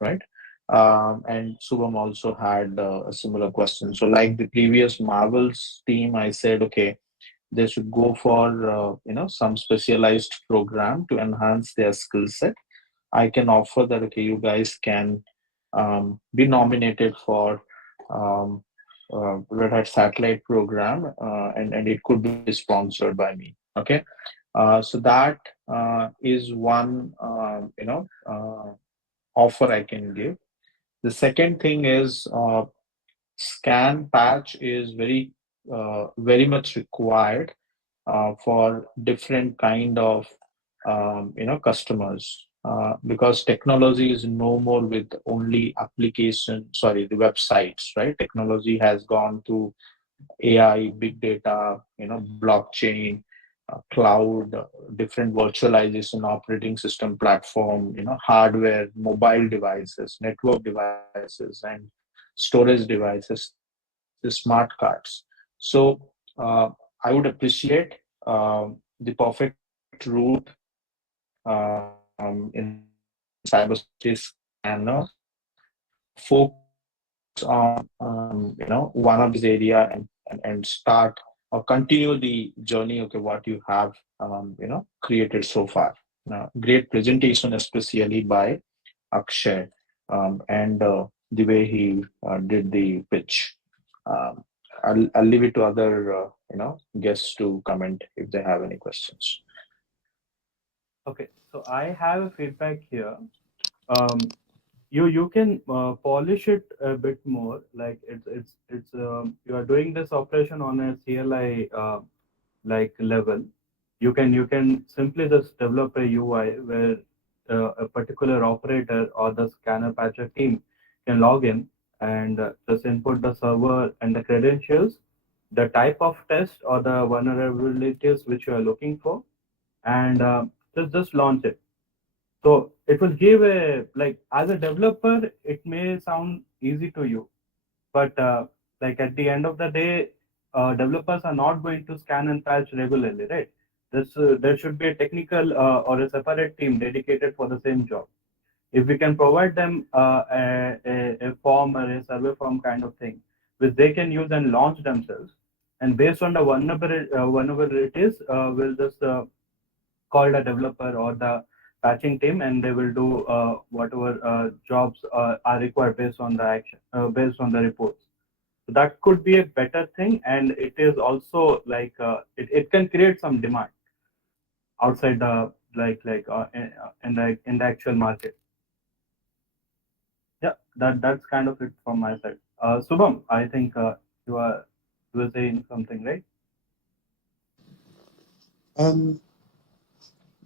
right? And Subham also had a similar question. So like the previous Marvels team, I said, okay, they should go for some specialized program to enhance their skill set. I can offer that, okay, you guys can be nominated for Red Hat Satellite program, and it could be sponsored by me. Okay, so that is one offer I can give. The second thing is scan patch is very much required for different kind of customers, because technology is no more with only the websites, right? Technology has gone to AI, big data, blockchain, cloud, different virtualization operating system platform, hardware, mobile devices, network devices, and storage devices, the smart cards. So I would appreciate the perfect route in cybersecurity scanner focus on one of these area and start or continue the journey. Okay, what you have created so far. Great presentation, especially by Akshay, and the way he did the pitch. Um, I'll leave it to other guests to comment if they have any questions. Okay, so I have a feedback here. You can polish it a bit more. Like it's you are doing this operation on a CLI like level. You can simply just develop a UI where a particular operator or the scanner patcher team can log in and just input the server and the credentials, the type of test or the vulnerabilities which you are looking for, and just launch it. So it will give a, like, as a developer, it may sound easy to you, but like at the end of the day, developers are not going to scan and patch regularly, right? There should be a technical or a separate team dedicated for the same job. If we can provide them a form or a survey form kind of thing, which they can use and launch themselves, and based on the vulnerabilities, we'll just call the developer or the patching team, and they will do whatever jobs are required based on the action, based on the reports. So that could be a better thing, and it is also like it can create some demand outside the in the actual market. Yeah, that's kind of it from my side. Subham, I think you were saying something, right? Um,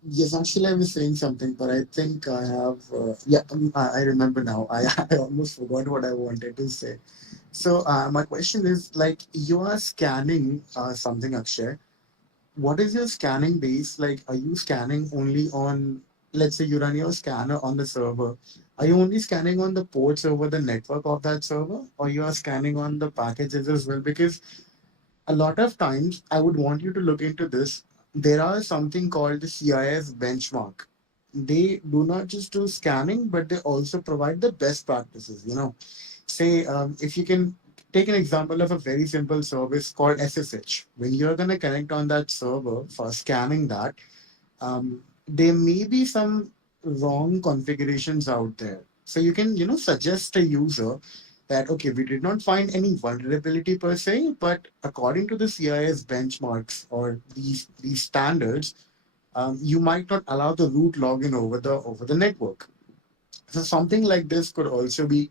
yes, actually, I was saying something, but I think I have. Yeah, I remember now. I almost forgot what I wanted to say. So, my question is like, you are scanning something, Akshay. What is your scanning base? Like, are you scanning only on, let's say you run your scanner on the server. Are you only scanning on the ports over the network of that server, or you are scanning on the packages as well? Because a lot of times I would want you to look into this. There are something called the CIS benchmark. They do not just do scanning, but they also provide the best practices. Say if you can take an example of a very simple service called SSH. When you're going to connect on that server for scanning that, there may be some wrong configurations out there. So you can, suggest a user that, okay, we did not find any vulnerability per se, but according to the CIS benchmarks or these standards, you might not allow the root login over the network. So something like this could also be,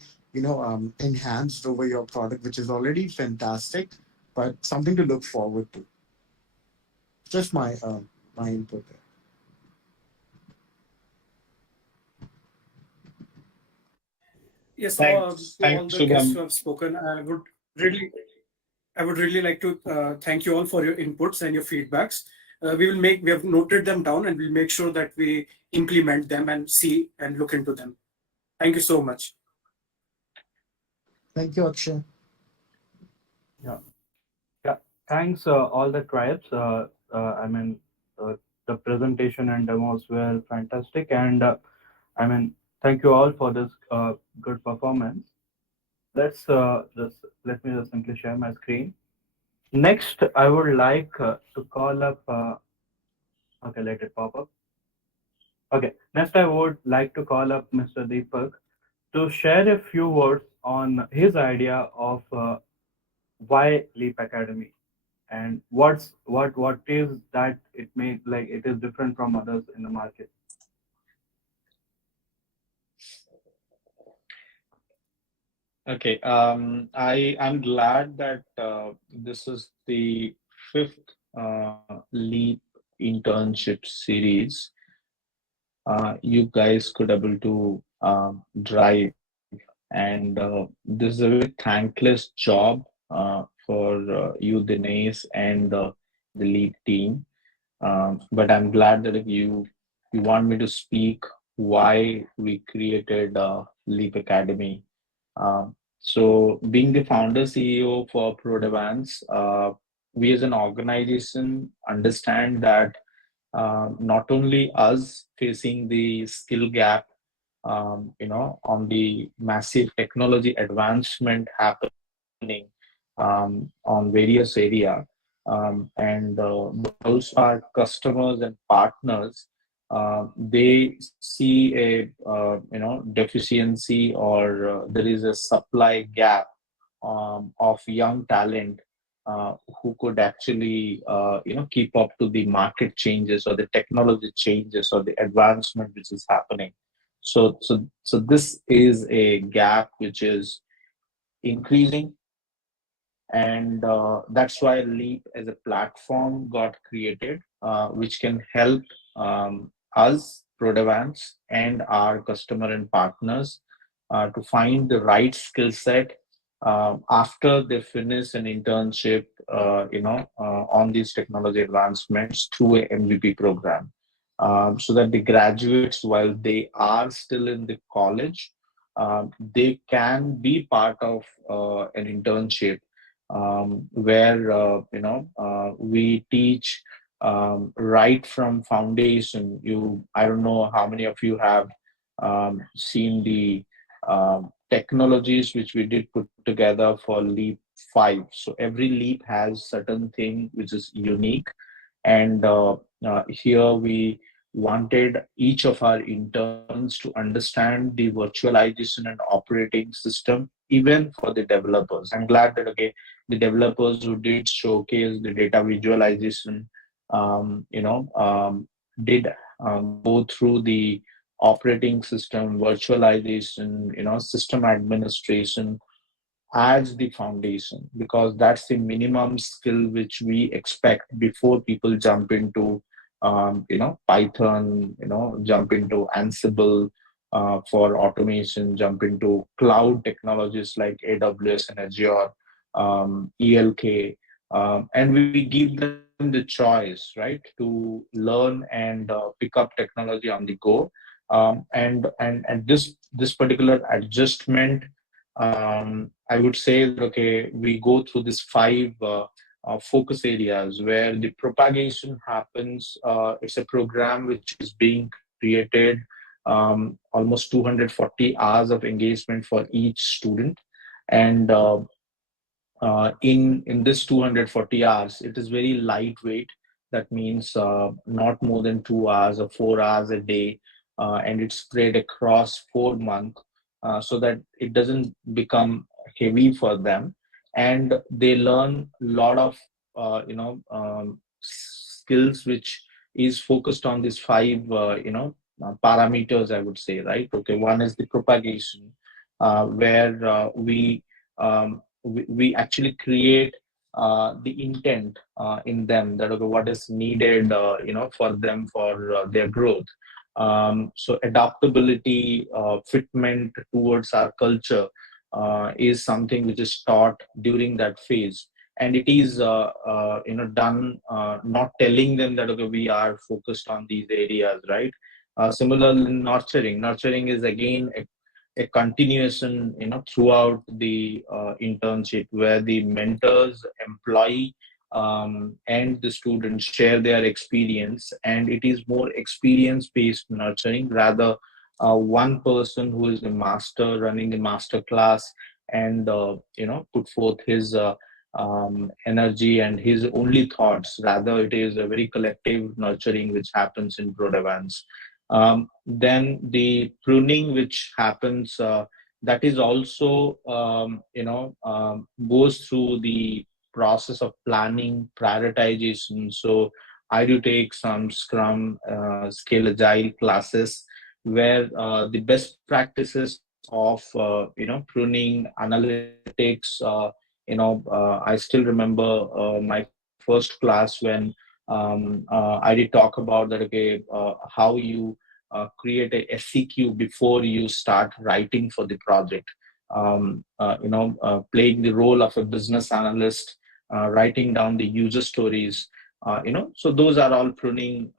enhanced over your product, which is already fantastic, but something to look forward to. Just my input there. Yes, Thanks. to all Thanks, the guests Shubham. who have spoken, I would really like to thank you all for your inputs and your feedbacks. We have noted them down, and we'll make sure that we implement them and see and look into them. Thank you so much. Thank you, Akshay. Yeah. Yeah, thanks all the tribes. I mean, the presentation and demos were fantastic, and I mean, thank you all for this good performance. Let me just simply share my screen. Next, I would like to call up. Okay, let it pop up. Okay, next I would like to call up Mr. Deepak to share a few words on his idea of why Leap Academy and what is that it may like it is different from others in the market. Okay, I'm glad that this is the fifth Leap internship series you guys could able to drive, and this is a very thankless job for you, Dinesh, and the Leap team. But I'm glad that you want me to speak why we created Leap Academy. So, being the founder CEO for ProDevance, we as an organization understand that not only us facing the skill gap, on the massive technology advancement happening on various area, but also our customers and partners, they see a deficiency, or there is a supply gap of young talent who could actually keep up to the market changes or the technology changes or the advancement which is happening. So this is a gap which is increasing, and that's why Leap as a platform got created, which can help us, Prodavance, and our customer and partners to find the right skill set after they finish an internship, on these technology advancements through a MVP program, so that the graduates, while they are still in the college, they can be part of an internship where we teach right from foundation. I don't know how many of you have seen the technologies which we did put together for Leap 5. So every Leap has certain thing which is unique, and here we wanted each of our interns to understand the virtualization and operating system, even for the developers. I'm glad that, okay, the developers who did showcase the data visualization, did go through the operating system virtualization, system administration as the foundation, because that's the minimum skill which we expect before people jump into Python, jump into Ansible for automation, jump into cloud technologies like AWS and Azure, ELK, and we give them the choice, right, to learn and pick up technology on the go. And this particular adjustment, I would say that, okay, we go through these five focus areas where the propagation happens. It's a program which is being created, almost 240 hours of engagement for each student, and in this 240 hours, it is very lightweight. That means not more than 2 hours or 4 hours a day, and it's spread across 4 months, so that it doesn't become heavy for them, and they learn a lot of skills which is focused on these five parameters, I would say, right? Okay, one is the propagation, where we actually create the intent in them, that, okay, what is needed for them for their growth. So adaptability, fitment towards our culture is something which is taught during that phase, and it is done, not telling them that, okay, we are focused on these areas, right? Similarly, nurturing is again a continuation, throughout the internship, where the mentors, employee, and the students share their experience, and it is more experience based nurturing, rather one person who is the master running the master class and put forth his energy and his only thoughts. Rather, it is a very collective nurturing which happens in Prodavance. Then the pruning which happens, that is also, goes through the process of planning, prioritization. So I do take some Scrum, Scale Agile classes where the best practices of pruning, analytics. I still remember my first class when I did talk about that. Okay, how you create a SEQ before you start writing for the project. Playing the role of a business analyst, writing down the user stories. So those are all pruning,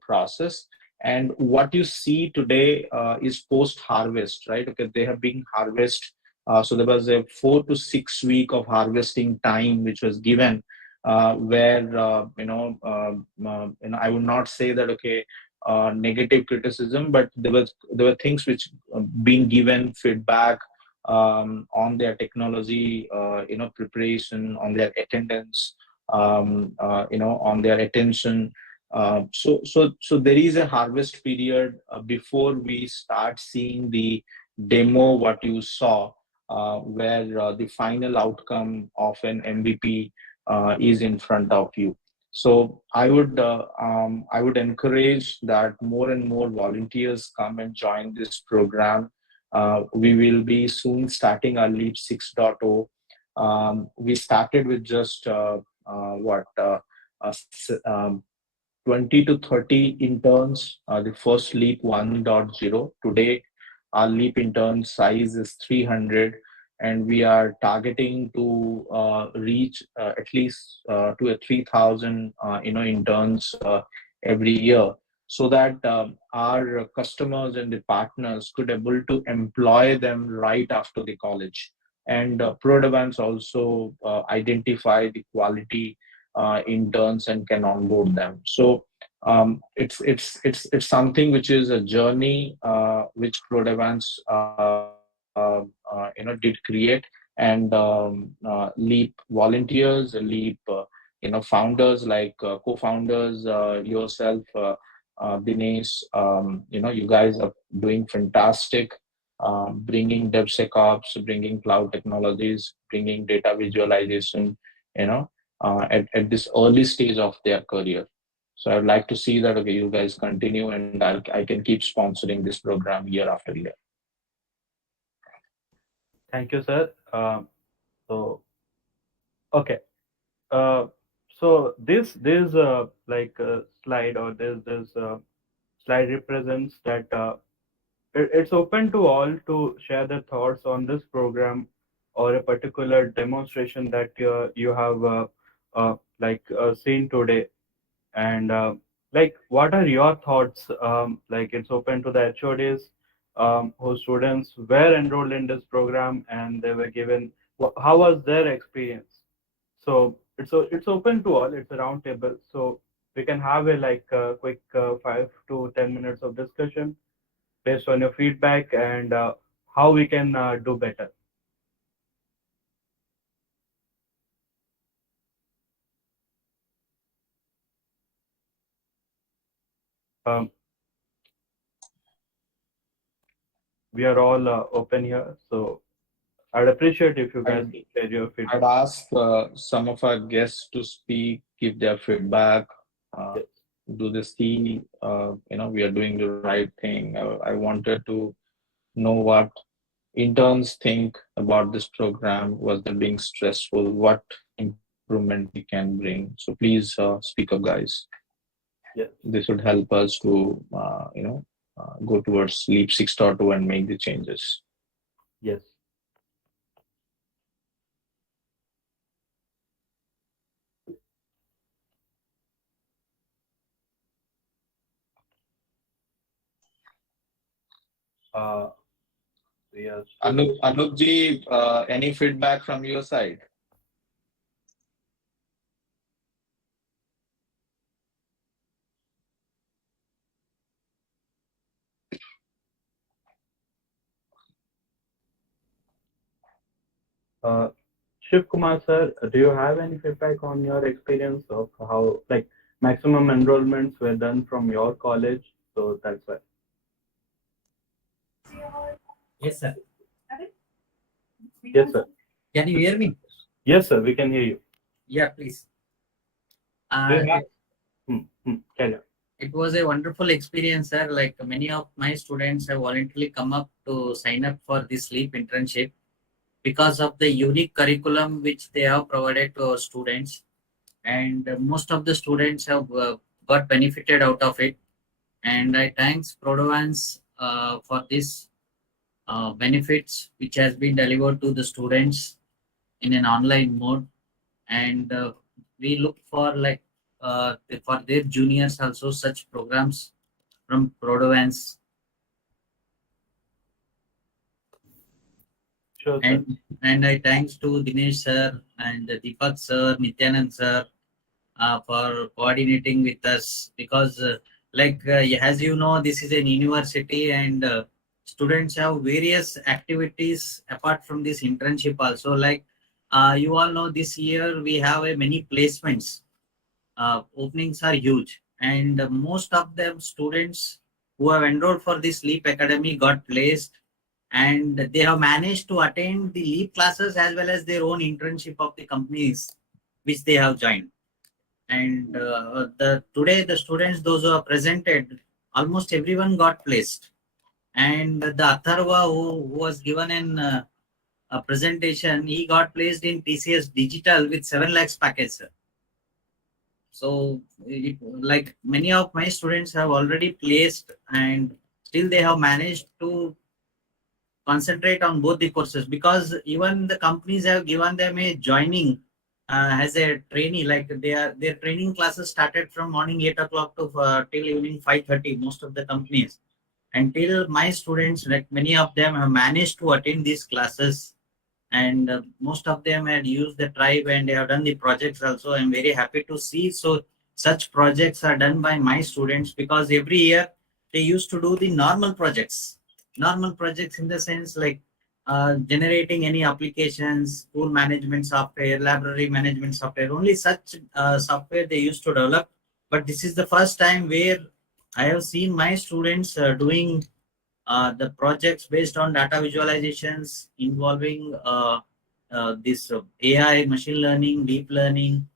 process. And what you see today is post harvest, right? Okay, they have been harvest. So there was a 4 to 6 week of harvesting time which was given, where I would not say that okay, negative criticism, but there were things which being given feedback on their technology, preparation, on their attendance, on their attention. So there is a harvest period before we start seeing the demo what you saw, where the final outcome of an MVP is in front of you. So I would encourage that more and more volunteers come and join this program. We will be soon starting our Leap 6.0. We started with just uh, s- um, 20 to 30 interns, the first Leap 1.0. Today, our Leap intern size is 300, and we are targeting to reach at least to a 3,000 interns every year, so that our customers and the partners could able to employ them right after the college. And Prodavance also identify the quality interns and can onboard them. So it's something which is a journey which Prodavance did create, and Leap volunteers, Leap founders like co-founders, yourself, Dinesh, you guys are doing fantastic, bringing DevSecOps, bringing cloud technologies, bringing data visualization, at this early stage of their career. So I'd like to see that okay, you guys continue, and I can keep sponsoring this program year after year. Thank you, sir. So okay. Uh, so this slide, or this slide represents that it's open to all to share their thoughts on this program or a particular demonstration that you have seen today. And what are your thoughts? It's open to the HODs whose students were enrolled in this program and they were given. How was their experience? So it's open to all. It's a round table, so we can have a quick 5 to 10 minutes of discussion based on your feedback and how we can do better. Um, we are all open here, so I'd appreciate if you guys share your feedback. I'd ask some of our guests to speak, give their feedback. Yes. Do they see, we are doing the right thing? I wanted to know what interns think about this program. Was it being stressful? What improvement we can bring? So please speak up, guys. Yes. This would help us to, go towards Leap 6.2 and make the changes. Yes. Yes. Anupji, any feedback from your side? Shiv Kumar sir, do you have any feedback on your experience of how like maximum enrollments were done from your college? So that's why. Yes, sir. Yes, sir. Can you hear me? Yes, sir. We can hear you. Yeah, please. Do you have? Carry on. It was a wonderful experience, sir. Like many of my students have voluntarily come up to sign up for this LEAP internship because of the unique curriculum which they have provided to our students. And most of the students have got benefited out of it. And I thanks Prodavance for this benefits which has been delivered to the students in an online mode. And we look for like for their juniors also such programs from Prodavance. Sure, sir. And I thanks to Dinesh sir and Deepak sir, Nityanand sir for coordinating with us because as you know, this is an university and students have various activities apart from this internship also. Like you all know, this year we have many placements. Openings are huge, and most of them students who have enrolled for this LeapAcademy got placed, and they have managed to attend the Leap classes as well as their own internship of the companies which they have joined. And today the students, those who are presented, almost everyone got placed. And the Atharva who was given a presentation, he got placed in TCS Digital with 7 lakhs package, sir. So like many of my students have already placed, and still they have managed to concentrate on both the courses, because even the companies have given them a joining as a trainee. Like their training classes started from morning 8 o'clock to till evening 5:30, most of the companies. Until my students, like many of them have managed to attend these classes, and most of them had used the tribe and they have done the projects also. I'm very happy to see so such projects are done by my students, because every year they used to do the normal projects in the sense like generating any applications, school management software, library management software, only such software they used to develop. But this is the first time where I have seen my students doing the projects based on data visualizations involving this AI, machine learning, deep learning,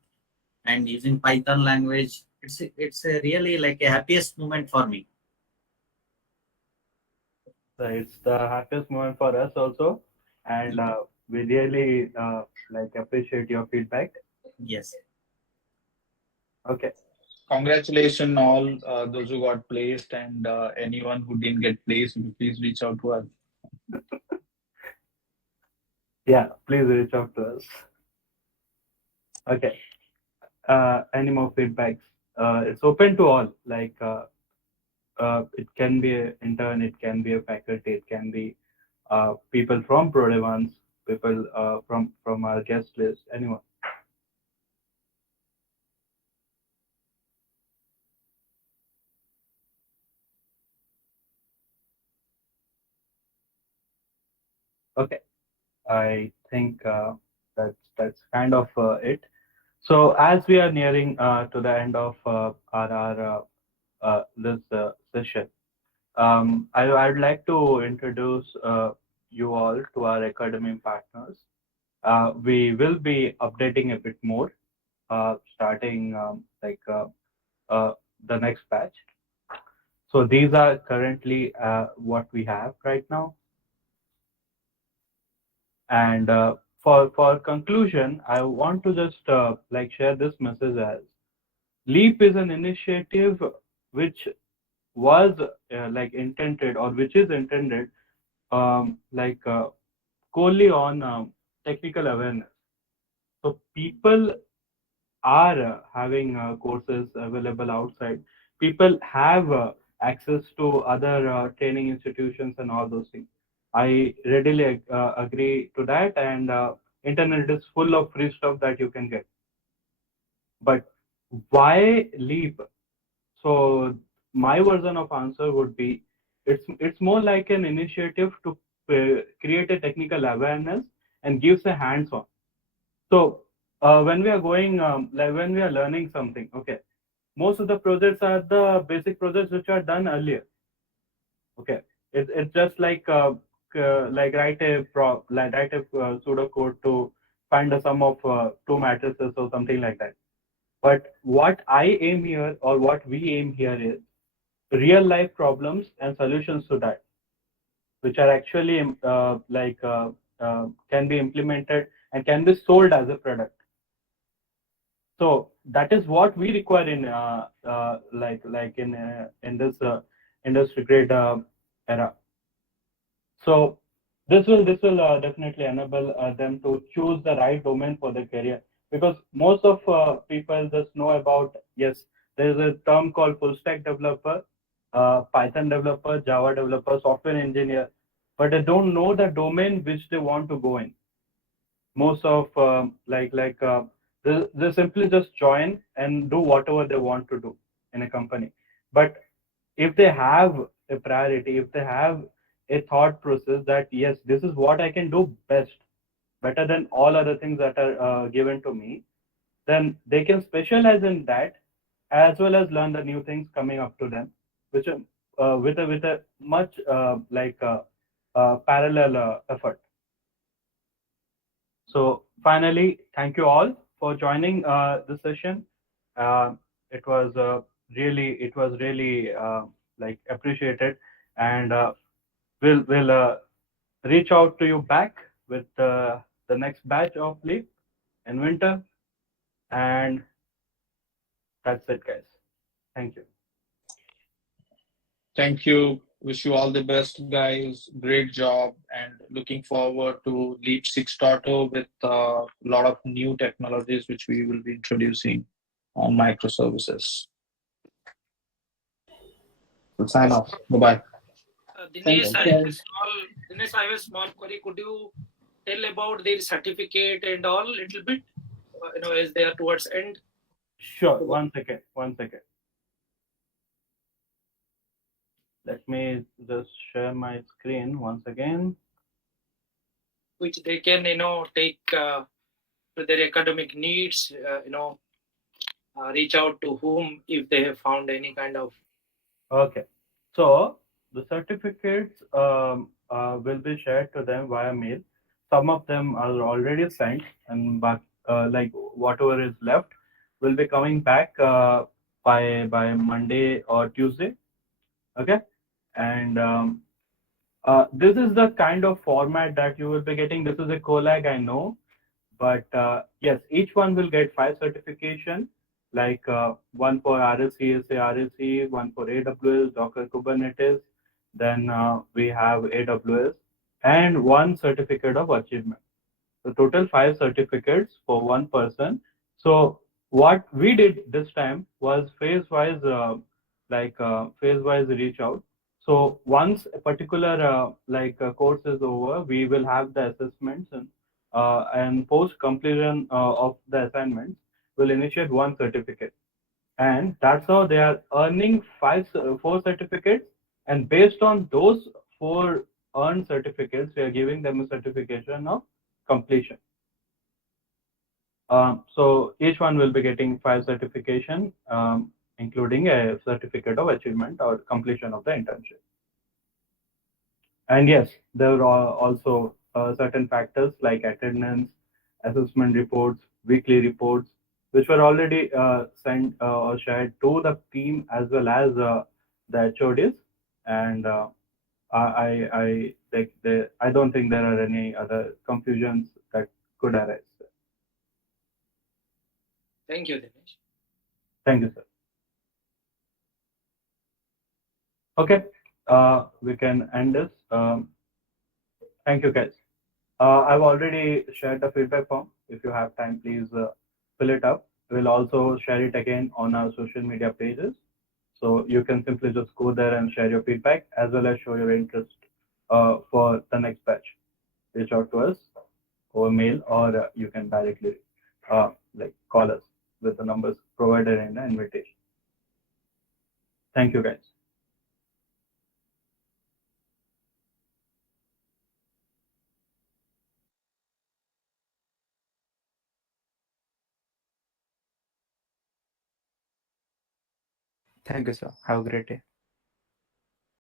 and using Python language. It's a really like a happiest moment for me. So it's the happiest moment for us also, and we really like appreciate your feedback. Yes. Okay. Congratulations all those who got placed, and anyone who didn't get placed, please reach out to us. Yeah, please reach out to us. Okay. Any more feedbacks? It's open to all. Like it can be an intern, it can be a faculty, it can be people from Prodavance, people from our guest list, anyone. Okay, I think that's kind of it. So as we are nearing to the end of our this session, I'd like to introduce you all to our academy partners. We will be updating a bit more starting the next batch. So these are currently what we have right now. And for conclusion, I want to just like share this message as LEAP is an initiative which was like intended, or which is intended solely on technical awareness. So people are having courses available outside. People have access to other training institutions and all those things. I readily agree to that, and internet is full of free stuff that you can get. But why LEAP? So my version of answer would be it's more like an initiative to create a technical awareness and gives a hands-on. So when we are going, like when we are learning something, okay, most of the projects are the basic projects which are done earlier. Okay, it's just like write a pseudo code to find the sum of two matrices or something like that. But what I aim here, or what we aim here, is real life problems and solutions to that, which are actually can be implemented and can be sold as a product. So that is what we require in in this industry grade era. So this will definitely enable them to choose the right domain for their career, because most of people just know about, yes, there is a term called full stack developer, Python developer, Java developer, software engineer, but they don't know the domain which they want to go in. Most of they simply just join and do whatever they want to do in a company. But if they have a priority, if they have a thought process that yes, this is what I can do best, better than all other things that are given to me, then they can specialize in that, as well as learn the new things coming up to them, which with a much parallel effort. So finally, thank you all for joining this session. Uh, it was really like appreciated, and we'll reach out to you back with the next batch of Leap in winter, and that's it, guys. Thank you. Thank you. Wish you all the best, guys. Great job, and looking forward to Leap 6.0 with a lot of new technologies which we will be introducing on microservices. So sign off. Bye bye. Dinesh, Dinesh, I have a small query. Could you tell about their certificate and all little bit? As they are towards end. Sure. One second. One second. Let me just share my screen once again. Which they can, take to their academic needs. Reach out to whom if they have found any kind of. Okay. So the certificates will be shared to them via mail. Some of them are already sent, and but like whatever is left will be coming back by Monday or Tuesday. Okay, and this is the kind of format that you will be getting. This is a COLAG, I know, but yes, each one will get 5 certification, like one for RSCSA, RSC, one for AWS, Docker Kubernetes, then we have AWS, and one certificate of achievement. So total 5 certificates for one person. So what we did this time was phase-wise, phase-wise reach out. So once a particular course is over, we will have the assessments, and post completion of the assignments, will initiate one certificate, and that's how they are earning 4 certificates. And based on those 4 earned certificates, we are giving them a certification of completion. So each one will be getting 5 certification, including a certificate of achievement or completion of the internship. And yes, there are also certain factors like attendance, assessment reports, weekly reports, which were already sent or shared to the team as well as the HODs. And I don't think there are any other confusions that could arise. Thank you, Dinesh. Thank you, sir. Okay, we can end this. Thank you, guys. I've already shared the feedback form. If you have time, please fill it up. We'll also share it again on our social media pages. So you can simply just go there and share your feedback, as well as show your interest for the next batch. Reach out to us over mail, or you can directly call us with the numbers provided in the invitation. Thank you, guys. Thank you, sir. Have a great day.